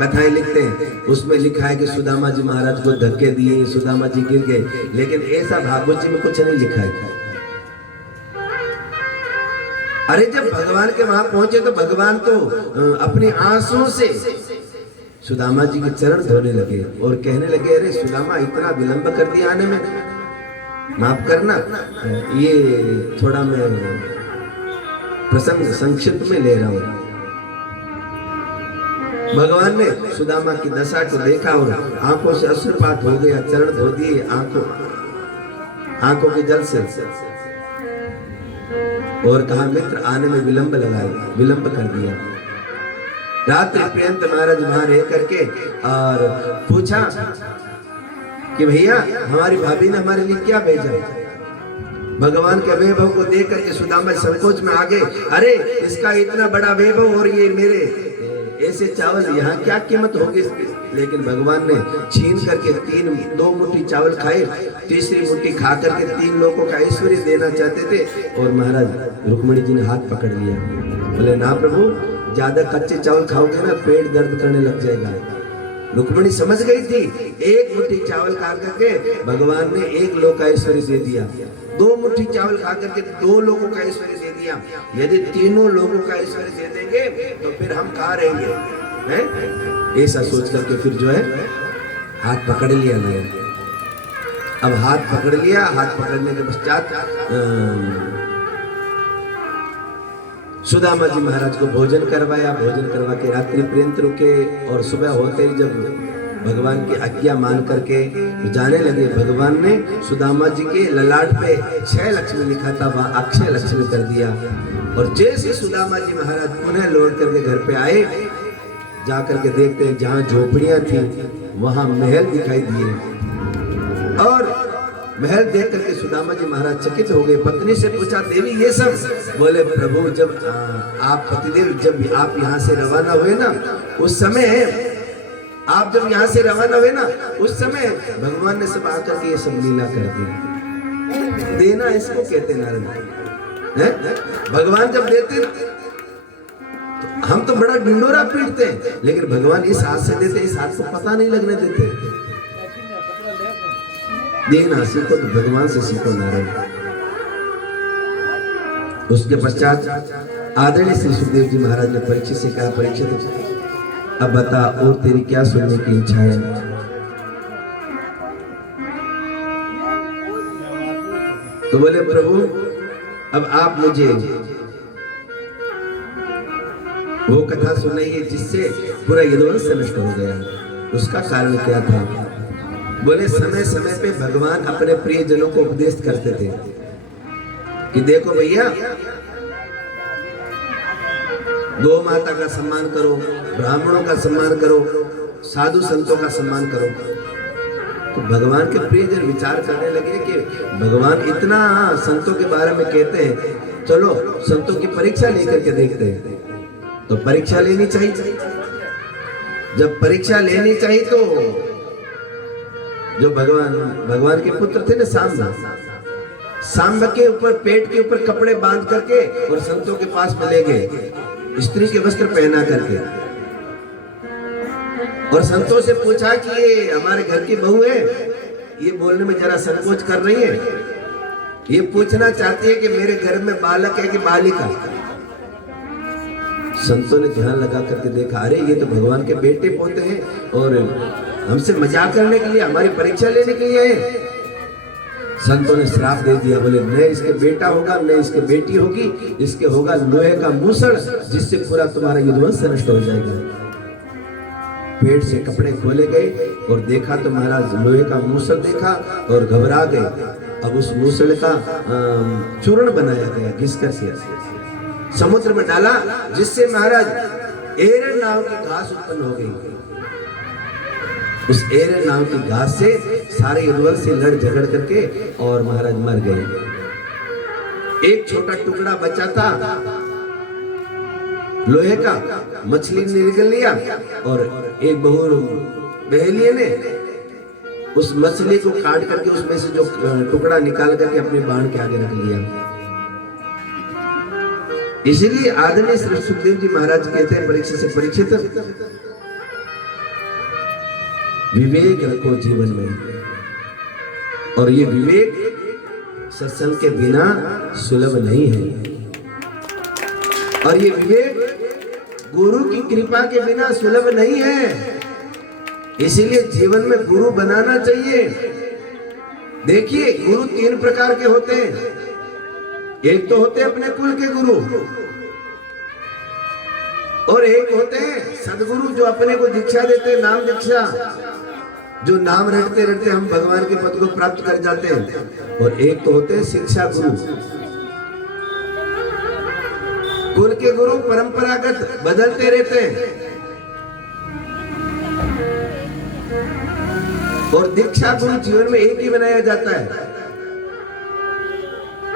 कथाएं लिखते हैं उसमें लिखा है कि सुदामा जी महाराज को धक्के दिए, सुदामा जी गिर गए, लेकिन ऐसा भागवत जी में कुछ नहीं लिखा है। अरे जब भगवान के वहां पहुंचे तो भगवान तो अपने आंसुओं से सुदामा जी के चरण धोने लगे और कहने लगे, अरे सुदामा इतना विलंब कर दिया आने में, माफ करना, ये थोड़ा मैं प्रसंग संक्षिप्त में ले रहा हूं। भगवान ने सुदामा की दशा को देखा और आंखों से अश्रुपात हो गया, चरण धो दिए आंखों के जल से, और कहा मित्र आने में विलंब कर दिया। रात्रि पर्यंत महाराज वहां रह करके और पूछा कि भैया हमारी भाभी ने हमारे लिए क्या भेजा? भगवान के वैभव को देख करके सुदामा संकोच में आ गए। अरे इसका इतना बड़ा वैभव और ये मेरे ऐसे चावल, यहाँ क्या कीमत होगी इसकी? लेकिन भगवान ने छीन करके 2 मुट्ठी चावल खाए, तीसरी मुट्ठी खा करके 3 लोगों का ऐश्वर्य देना चाहते थे। और महाराज रुक्मिणी जी ने हाथ पकड़ लिया। बोले ना प्रभु, ज्यादा कच्चे चावल खाओगे ना पेट दर्द करने लग जाएगा। रुक्मिणी समझ गई थी, 1 मुट्ठी चावल खा करके भगवान ने 1 लोक का ऐश्वर्य दे दिया। 2 मुट्ठी चावल खा करके 2 लोगों का ऐश्वर्य दे दिया। यदि 3 लोगों का ऐश्वर्य दे देंगे तो फिर हम कहाँ रहेंगे, हैं? ऐसा सोच करके फिर जो है हाथ पकड़ लिया गया। अब हाथ पकड़ लिया, हाथ पकड़ने के पश्चात सुदामा जी महाराज को भोजन करवाया। भोजन करवा के रात्रि पर्यंत रुके और सुबह होते ही जब भगवान की आज्ञा मान करके जाने लगे, भगवान ने सुदामा जी के ललाट पे 6 लक्ष्मी लिखा था, वहां अक्षय लक्ष्मी कर दिया। और जैसे सुदामा जी महाराज पुनः लौट करके घर पे आए, जाकर के देखते हैं जहां झोपड़ियां थी वहां महल दिखाई दिए। और महल देख करके सुदामा जी महाराज चकित हो गए। पत्नी से पूछा, देवी ये सब? बोले प्रभु जब आप पतिदेव जब आप यहाँ से रवाना हुए ना, उस समय आप जब यहाँ से रवाना हुए ना, उस समय भगवान ने सब आकर के ये सब लीला कर दी। देना इसको कहते नारायण। भगवान जब देते तो हम तो बड़ा ढिंडोरा पीटते हैं, लेकिन भगवान इस हाथ से देते, इस हाथ को पता नहीं लगने देते। देना सीखो तो भगवान से सीखो नारायण। उसके पश्चात आदरणीय श्री सुखदेव जी महाराज ने परीक्षित से कहा, परीक्षित अब बता और तेरी क्या सुनने की इच्छा है? तो बोले प्रभु अब आप मुझे वो कथा सुनाइए जिससे पूरा यदुवंश नष्ट हो गया। उसका कारण क्या था? बोले समय समय पे भगवान अपने प्रियजनों को उपदेश करते थे कि देखो भैया, गौ माता का सम्मान करो, ब्राह्मणों का सम्मान करो, साधु संतों का सम्मान करो। तो भगवान के प्रियजन विचार करने लगे कि भगवान इतना संतों के बारे में कहते हैं, चलो संतों की परीक्षा लेकर के देखते हैं। तो परीक्षा लेनी चाहिए। जब परीक्षा लेनी चाहिए तो जो भगवान के पुत्र थे ना सांब के ऊपर, पेट के ऊपर कपड़े बांध करके और संतों के पास में ले गए, स्त्री के वस्त्र पहना करके, और संतों से पूछा कि ये हमारे घर की बहू है, ये बोलने में जरा संकोच कर रही है, ये पूछना चाहती है कि मेरे घर में बालक है कि बालिका। संतों ने ध्यान लगा करके देखा, अरे ये तो भगवान के बेटे पोते हैं और हमसे मजाक करने के लिए, हमारी परीक्षा लेने के लिए आए। संतों ने श्राप दे दिया, बोले न इसके बेटा होगा न इसके बेटी होगी, इसके होगा लोहे का मूसड़, जिससे पूरा तुम्हारा यदुवंश नष्ट हो जाएगा। पेट से कपड़े खोले गए और देखा तो महाराज लोहे का मूसड़ देखा और घबरा गए। अब उस मूसड़ का चूर्ण बनाया गया, घिस करके समुद्र में डाला, जिससे महाराज एरन नाव की घास उत्पन्न हो गई। उस एरन नाव की घास से सारे यदुवंश से लड़ झगड़ करके और महाराज मर गए। एक छोटा टुकड़ा बचा था लोहे का, मछली ने निगल लिया और एक बहेलिये ने उस मछली को काट करके उसमें से जो टुकड़ा निकाल करके अपने बाण के आगे रख लिया। इसीलिए आदरणीय श्री सुखदेव जी महाराज कहते हैं परीक्षा से परीक्षित, विवेक रखो जीवन में, और ये विवेक सत्संग के बिना सुलभ नहीं है, और ये विवेक गुरु की कृपा के बिना सुलभ नहीं है। इसीलिए जीवन में गुरु बनाना चाहिए। देखिए गुरु 3 प्रकार के होते हैं। एक तो होते हैं अपने कुल के गुरु, और एक होते हैं सदगुरु जो अपने को दीक्षा देते हैं, नाम दीक्षा, जो नाम रटते रटते हम भगवान के पद को प्राप्त कर जाते हैं। और एक तो होते हैं शिक्षा गुरु। कुल के गुरु परंपरागत बदलते रहते हैं, और दीक्षा गुरु जीवन में एक ही बनाया जाता है।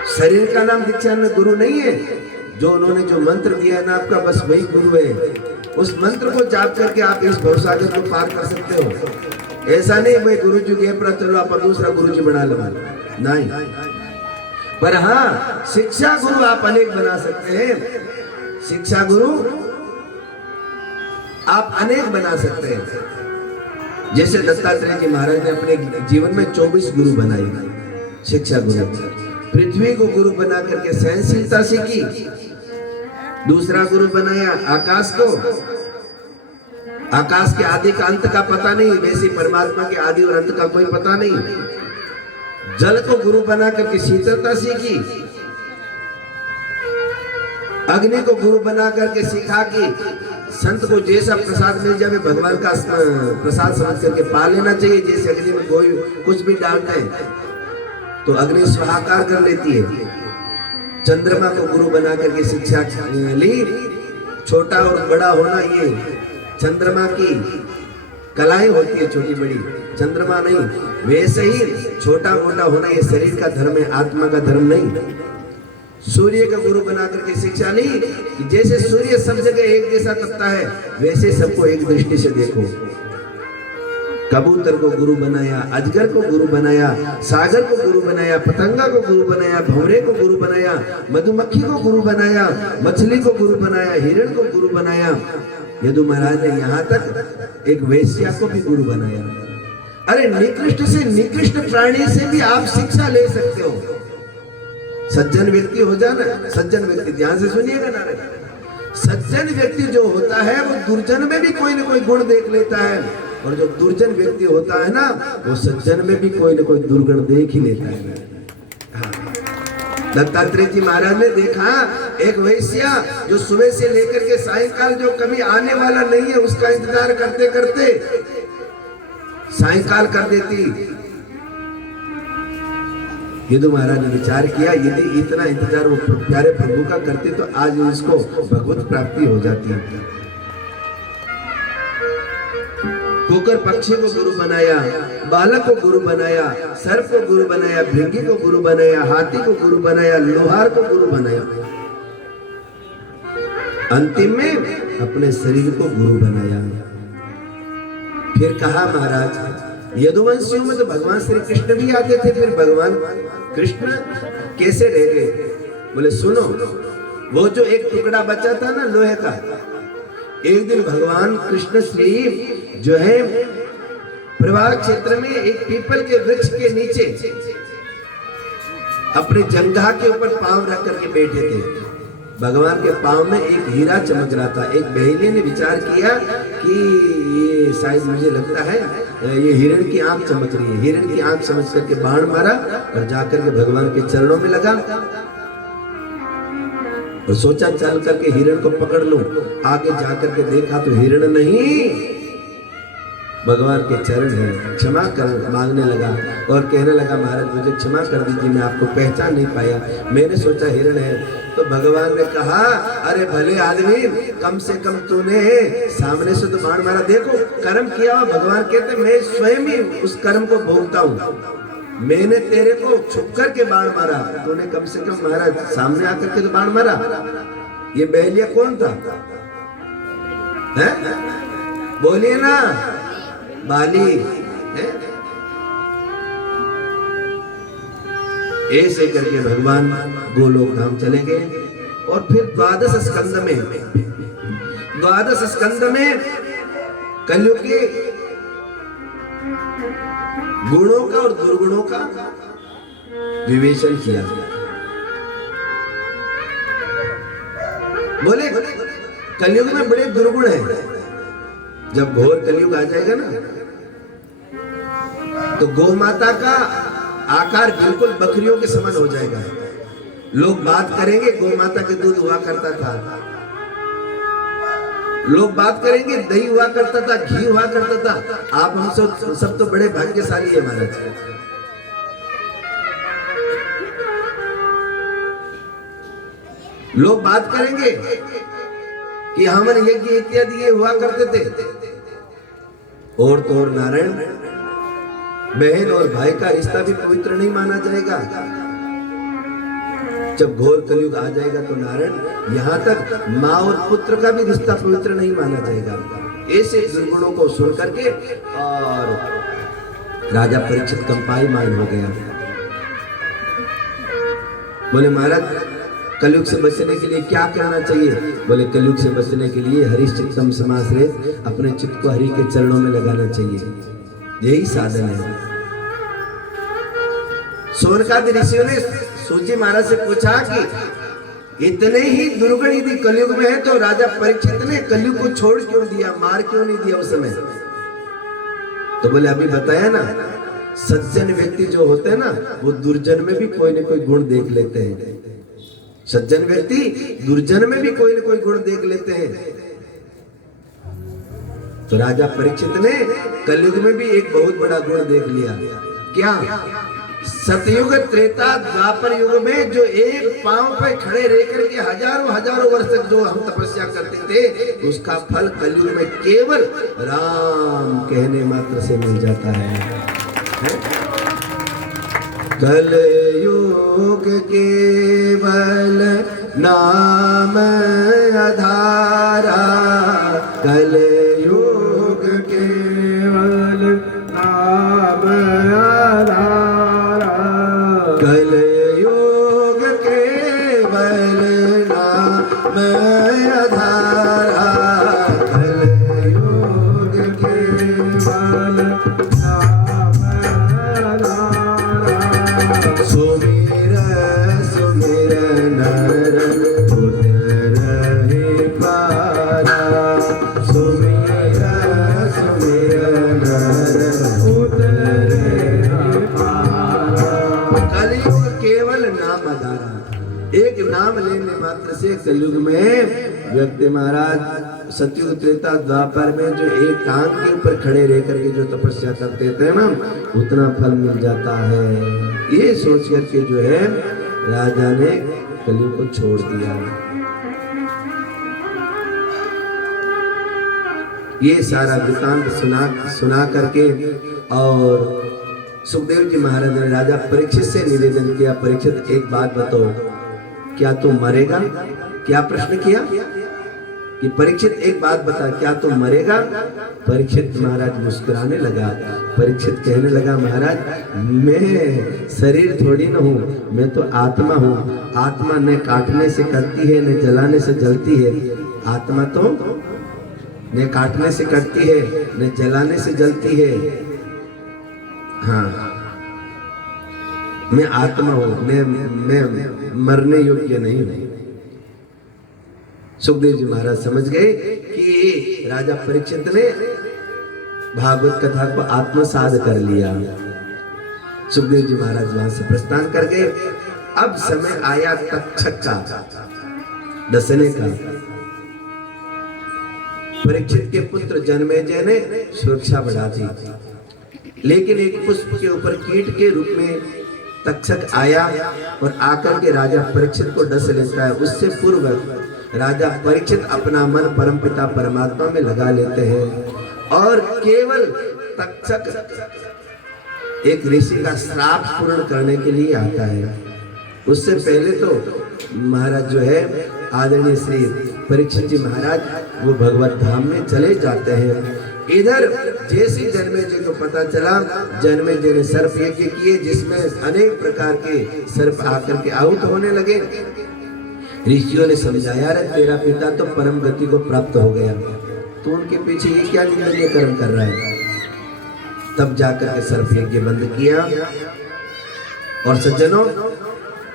शरीर का नाम दीक्षा में गुरु नहीं है, जो उन्होंने जो मंत्र दिया है ना आपका, बस वही गुरु है। उस मंत्र को जाप करके आप इस भवसागर को पार कर सकते हो। ऐसा नहीं भाई गुरु जी के पर चलो आप दूसरा गुरु जी बना लो, नहीं। पर हाँ, शिक्षा गुरु आप अनेक बना सकते हैं। शिक्षा गुरु आप अनेक बना सकते हैं। जैसे दत्तात्रेय जी महाराज ने अपने जीवन में 24 गुरु बनाए शिक्षा गुरु। पृथ्वी को गुरु बना करके सहनशीलता सीखी। दूसरा गुरु बनाया आकाश को। आकाश के आदि का अंत का पता नहीं, वैसे परमात्मा के आदि और अंत का कोई पता नहीं। जल को गुरु बना करके शीतलता सीखी। अग्नि को गुरु बना करके सीखा कि संत को जैसा प्रसाद मिल जाए भगवान का प्रसाद समझ करके पा लेना चाहिए। जैसे अग्नि में कोई कुछ भी डालते हैं तो अग्नि स्वाहाकार कर लेती है। चंद्रमा को गुरु बना करके शिक्षा ली। छोटा और बड़ा होना ये चंद्रमा की कलाएं होती है, छोटी बड़ी, चंद्रमा नहीं। वैसे ही छोटा मोटा होना ये शरीर का धर्म है, आत्मा का धर्म नहीं। सूर्य का गुरु बना करके शिक्षा ली कि जैसे सूर्य सब जगह एक जैसा तपता है, वैसे सबको एक दृष्टि से देखो। कबूतर को गुरु बनाया, अजगर को गुरु बनाया, सागर को गुरु बनाया, पतंगा को गुरु बनाया, भंवरे को गुरु बनाया, मधुमक्खी को गुरु बनाया, मछली को गुरु बनाया, हिरण को गुरु बनाया। यदु महाराज ने यहाँ तक एक वेश्या को भी गुरु बनाया। अरे निकृष्ट से निकृष्ट प्राणी से भी आप शिक्षा ले सकते हो। सज्जन व्यक्ति हो जाना, सज्जन व्यक्ति, ध्यान से सुनिएगा ना। सज्जन व्यक्ति जो होता है वो दुर्जन में भी कोई ना कोई गुण देख लेता है, और जो दुर्जन व्यक्ति होता है ना वो सज्जन में भी कोई ना कोई दुर्गुण देख ही लेता है। हाँ। दत्तात्रेय जी महाराज ने देखा एक वैश्या जो सुबह से लेकर के सायंकाल जो कभी आने वाला नहीं है उसका इंतजार करते करते सायंकाल कर देती। यदु महाराज ने विचार किया यदि इतना इंतजार वो प्यारे प्रभु का करते तो आज उसको भगवत प्राप्ति हो जाती। कुकर पक्षी को गुरु बनाया, बालक को गुरु बनाया, सर्प को गुरु बनाया, भृंगी को गुरु बनाया, हाथी को गुरु बनाया, लोहार को गुरु बनाया, अंतिम में अपने शरीर को गुरु बनाया। फिर कहा महाराज यदुवंशियों में तो भगवान श्री कृष्ण भी आते थे, फिर भगवान कृष्ण कैसे रह गए? बोले सुनो, वो जो एक टुकड़ा बचा था ना लोहे का, एक दिन भगवान कृष्ण श्री जो है प्रवाह क्षेत्र में एक पीपल के वृक्ष के नीचे अपने जंघा के ऊपर पांव रख करके बैठे थे। भगवान के पांव में एक हीरा चमक रहा था। एक बहेली ने विचार किया कि ये शायद मुझे लगता है ये हिरण की आंख चमक रही है। हिरण की आंख समझ करके बाण मारा और जाकर के भगवान के चरणों में लगा और सोचा चल करके हिरण को पकड़ लूं। आगे जाकर के देखा तो हिरण नहीं, भगवान के चरण है। क्षमा कर मांगने लगा और कहने लगा महाराज मुझे क्षमा कर दीजिए, मैं आपको पहचान नहीं पाया, मैंने सोचा हिरण है। तो भगवान ने कहा अरे भले आदमी, कम से कम तूने सामने से तो बाण मारा, देखो कर्म किया हुआ। भगवान कहते मैं स्वयं ही उस कर्म को भोगता हूँ। मैंने तेरे को छुप करके बाण मारा, तूने कम से कम महाराज सामने आकर के तो बाण मारा। ये बहेलिया कौन था? है? बोलिए ना, बाली है? ऐसे करके भगवान गोलोक धाम चले गए। और फिर द्वादश स्कंद में कलयुग के गुणों का और दुर्गुणों का विवेचन किया। बोले कलयुग में बड़े दुर्गुण हैं। जब घोर कलयुग आ जाएगा ना तो गौ माता का आकार बिल्कुल बकरियों के समान हो जाएगा। लोग बात करेंगे गौ माता के दूध हुआ करता था, लोग बात करेंगे दही हुआ करता था, घी हुआ करता था। आप हम सब तो बड़े भाग्यशाली है महाराज। लोग बात करेंगे कि हमारे यज्ञ इत्यादि ये हुआ करते थे। और तो और नारायण, बहन और भाई का रिश्ता भी पवित्र नहीं माना जाएगा। जब घोर कलयुग आ जाएगा तो नारायण यहाँ तक माँ और पुत्र का भी रिश्ता पवित्र नहीं माना जाएगा। ऐसे दुर्गुणों को सुन करके और राजा परीक्षित कंपायमान हो गया। बोले महाराज कलयुग से बचने के लिए क्या करना चाहिए? बोले कलयुग से बचने के लिए हरिश्चित्तम समाश्रय, अपने चित्त को हरि के चरणों में लगाना चाहिए, यही साधन है। सोनकादि ऋषियों ने सूजी महाराज से पूछा कि इतने ही दुर्गुण यदि कलयुग में है तो राजा परीक्षित ने कलयुग को छोड़ क्यों दिया, मार क्यों नहीं दिया उस समय? तो बोले अभी बताया ना, सज्जन व्यक्ति जो होते हैं ना वो दुर्जन में भी कोई न कोई गुण देख लेते हैं। सज्जन व्यक्ति दुर्जन में भी कोई न कोई गुण देख लेते हैं। तो राजा परीक्षित ने कलयुग में भी एक बहुत बड़ा गुण देख लिया। क्या? सतयुग त्रेता द्वापर युग में जो एक पांव पे खड़े रह करके हजारों वर्ष तक जो हम तपस्या करते थे, उसका फल कलयुग में केवल राम कहने मात्र से मिल जाता है। कलयुग केवल नाम आधारा, कलयुग केवल नाम आधारा, कलयुग केवल नाम आधारा, कलयुग केवल नाम आधारा। सुमिर सुमिर नर उतर पारा, सुमिर नाम लेने मात्र से कलयुग में व्यक्ति महाराज सतयुग त्रेता द्वापर में जो एक टांग के ऊपर खड़े रह करके जो तपस्या करते थे ना, उतना फल मिल जाता है। ये सोच करके जो है राजा ने कलयुग को छोड़ दिया। ये सारा वृत्तांत सुना करके और सुखदेव जी महाराज ने राजा परीक्षित से निवेदन किया, परीक्षित एक बात बताओ, क्या तू मरेगा? क्या प्रश्न किया कि परीक्षित एक बात बता, क्या तू मरेगा? परीक्षित महाराज मुस्कुराने लगा। परीक्षित कहने लगा, महाराज मैं शरीर थोड़ी न हूँ, मैं तो आत्मा हूँ। आत्मा न काटने से कटती है न जलाने से जलती है। आत्मा तो न काटने से कटती है न जलाने से जलती है। हाँ, मैं आत्मा हूं, मैं मरने योग्य नहीं हूं। सुखदेव जी महाराज समझ गए कि राजा परीक्षित ने भागवत कथा को आत्मसात कर लिया। सुखदेव जी महाराज वहां से प्रस्थान कर गए। अब समय आया तक्षक का डसने का। परीक्षित के पुत्र जन्मेजय ने सुरक्षा बढ़ा दी, लेकिन एक पुष्प के ऊपर कीट के रूप में तक्षक आया और आकर के राजा परीक्षित को डस लेता है। उससे पूर्व राजा परीक्षित अपना मन परमपिता परमात्मा में लगा लेते हैं और केवल तक्षक एक ऋषि का श्राप पूर्ण करने के लिए आता है। उससे पहले तो महाराज जो है आदरणीय श्री परीक्षित जी महाराज वो भगवत धाम में चले जाते हैं। इधर जैसे जन्मेजय को पता चला, जन्मेजय ने सर्प यज्ञ किए जिसमें अनेक प्रकार के सर्प आकर के आहुत होने लगे। ऋषियों ने समझाया, रे तेरा पिता तो परम गति को प्राप्त हो गया, तो उनके पीछे ये क्या निंदनीय कर्म कर रहा है। तब जाकर के सर्प यज्ञ बंद किया। और सज्जनों,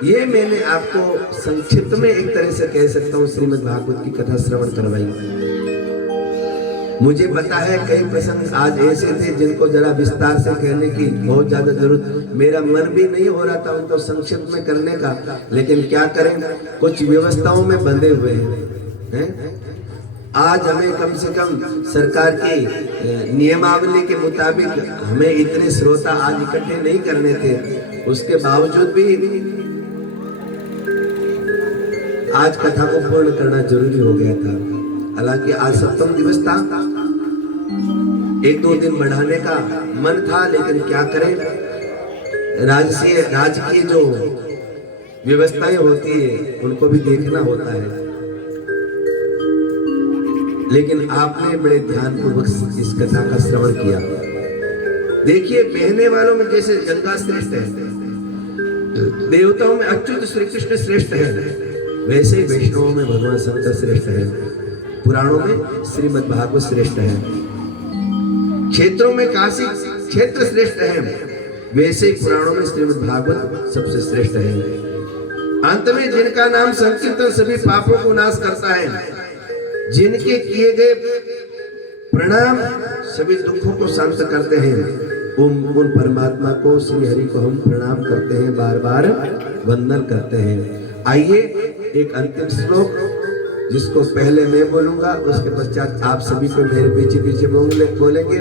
ये मैंने आपको संक्षिप्त में एक तरह से कह सकता हूँ श्रीमद् भागवत की कथा श्रवण करवाई। मुझे पता है कई प्रसंग आज ऐसे थे जिनको जरा विस्तार से कहने की बहुत ज्यादा जरूरत, मेरा मन भी नहीं हो रहा था उनको संक्षिप्त में करने का, लेकिन क्या करें, कुछ व्यवस्थाओं में बंधे हुए हैं। आज हमें कम से कम सरकार की नियमावली के मुताबिक हमें इतने श्रोता आज इकट्ठे नहीं करने थे, उसके बावजूद भी आज कथा को पूर्ण करना जरूरी हो गया था। हालांकि आज सप्तम दिवस था, एक दो दिन बढ़ाने का मन था, लेकिन क्या करें, राजकीय जो व्यवस्थाएं होती है उनको भी देखना होता है। लेकिन आपने बड़े ध्यानपूर्वक इस कथा का श्रवण किया। देखिए, बहने वालों में जैसे गंगा श्रेष्ठ है, देवताओं में अच्युत श्री कृष्ण श्रेष्ठ है, वैसे ही वैष्णवों में भगवान शंकर श्रेष्ठ है, पुराणों में श्रीमद् भागवत श्रेष्ठ है, क्षेत्रों में काशी क्षेत्र श्रेष्ठ है, वैसे ही पुराणों में श्रीमद् भागवत सबसे श्रेष्ठ है। अंत में जिनका नाम संकीर्तन सभी पापों को नाश करता है, जिनके किए गए प्रणाम सभी दुखों को शांत करते हैं, उन परमात्मा को, श्री हरि को हम प्रणाम करते हैं, बार बार वंदन करते हैं। आइए एक अंतिम श्लोक जिसको पहले मैं बोलूंगा, उसके पश्चात आप सभी को मेरे पीछे पीछे बोलेंगे,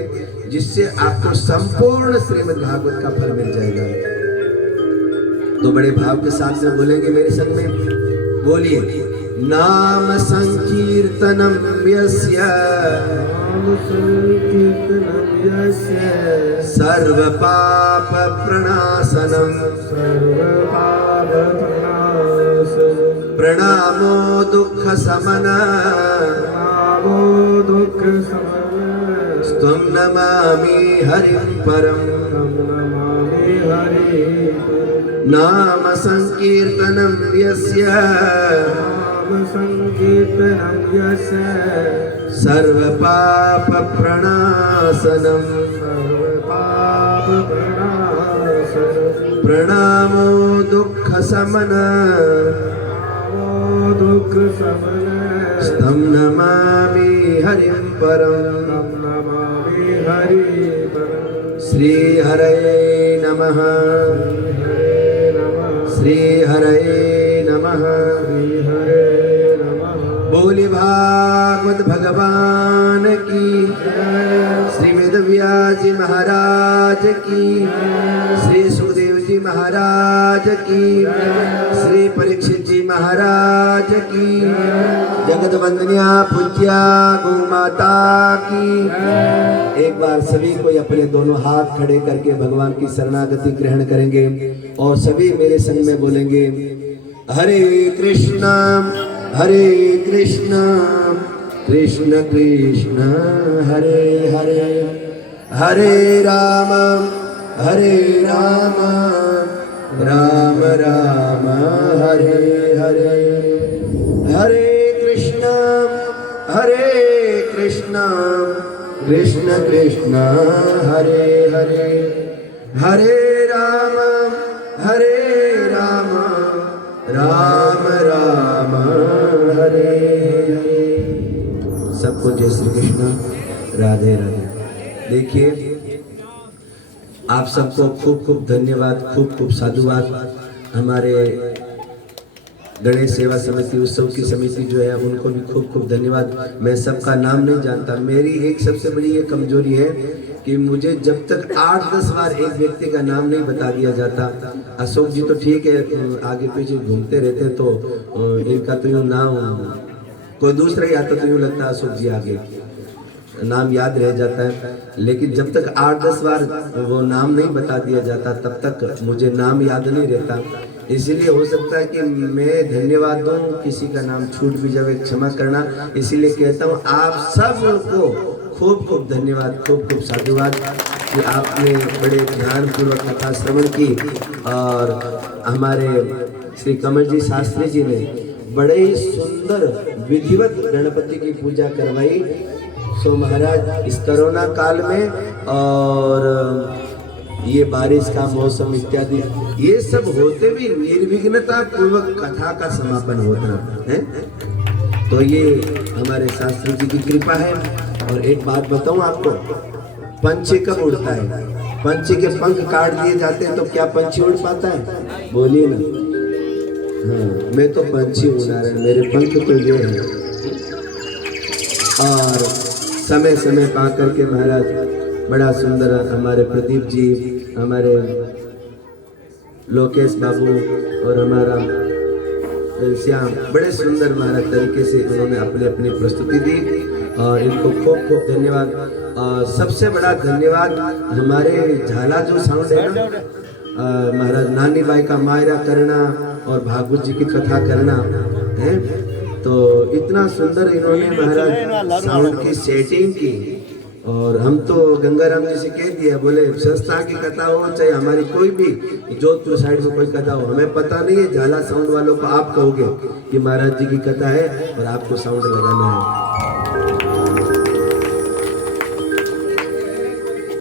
जिससे आपको संपूर्ण श्रीमद् भागवत का फल मिल जाएगा। तो बड़े भाव के साथ में बोलेंगे मेरे संग में, बोलिए, नाम संकीर्तनम यस्य सर्व पाप प्रणाशनम प्रणामो दुख समना त्वं नमामि हरिं परम। नाम संकीर्तनम यस्य सर्व पाप प्रणाशनम प्रणामो दुख समना तं नमामि हरिं परम। श्री हरये नमः, श्री हरये नमः। भागवत भगवान की, श्री वेद व्यास जी महाराज की, श्री सुखदेव जी महाराज की, श्री परीक्षित जी महाराज की, जगत वंदनिया पूज्या गौ माता की। एक बार सभी कोई अपने दोनों हाथ खड़े करके भगवान की शरणागति ग्रहण करेंगे और सभी मेरे संग में बोलेंगे हरे कृष्णा कृष्ण कृष्ण हरे हरे, हरे राम राम राम हरे हरे, हरे कृष्ण कृष्ण कृष्ण हरे हरे, हरे राम राम राम हरे हरे। सबको जय श्री कृष्ण, राधे राधे। देखिए आप सबको खूब खूब धन्यवाद, खूब खूब साधुवाद। हमारे गणेश सेवा समिति उत्सव की समिति जो है उनको भी खूब खूब धन्यवाद। मैं सबका नाम नहीं जानता। मेरी एक सबसे बड़ी ये कमजोरी है कि मुझे जब तक 8-10 बार एक व्यक्ति का नाम नहीं बता दिया जाता। अशोक जी तो ठीक है, आगे पीछे घूमते रहते हैं तो इनका तो यूँ नाम कोई दूसरा ही आता तो यूँ लगता है अशोक जी आगे नाम याद रह जाता है। लेकिन जब तक 8-10 बार वो नाम नहीं बता दिया जाता तब तक मुझे नाम याद नहीं रहता। इसीलिए हो सकता है कि मैं धन्यवाद दूं, किसी का नाम छूट भी जाए, क्षमा करना। इसीलिए कहता हूं आप सब को खूब खूब धन्यवाद, खूब खूब साधुवाद कि आपने बड़े ध्यानपूर्वक कथा श्रवण की। और हमारे श्री कमल जी शास्त्री जी ने बड़े ही सुंदर विधिवत गणपति की पूजा करवाई। सो महाराज इस कोरोना काल में और ये बारिश का मौसम इत्यादि ये सब होते भी निर्विघ्नता पूर्वक कथा का समापन होता है। तो ये हमारे शास्त्री जी की कृपा है। और एक बात बताऊं आपको, पंछी कब उड़ता है? पंछी के पंख काट दिए जाते हैं तो क्या पंछी उड़ पाता है? बोलिए ना। हाँ, मैं तो पंछी उड़ा रहा, मेरे पंख तो ये है। और समय समय पा करके महाराज बड़ा सुंदर हमारे प्रदीप जी, हमारे लोकेश बाबू और हमारा श्याम बड़े सुंदर महाराज तरीके से उन्होंने अपनी अपनी प्रस्तुति दी और इनको खूब खूब धन्यवाद। और सबसे बड़ा धन्यवाद हमारे झाला जो साउंड है ना, महाराज नानी बाई का मायरा करना और भागवत जी की कथा करना है। तो इतना सुंदर इन्होंने महाराज साउंड की सेटिंग की। और हम तो गंगाराम जी से कह दिया, बोले संस्था की कथा हो चाहे हमारी कोई भी जोधपुर साइड में कोई कथा हो, हमें पता नहीं है, झाला साउंड वालों को आप कहोगे कि महाराज जी की कथा है और आपको साउंड लगाना है।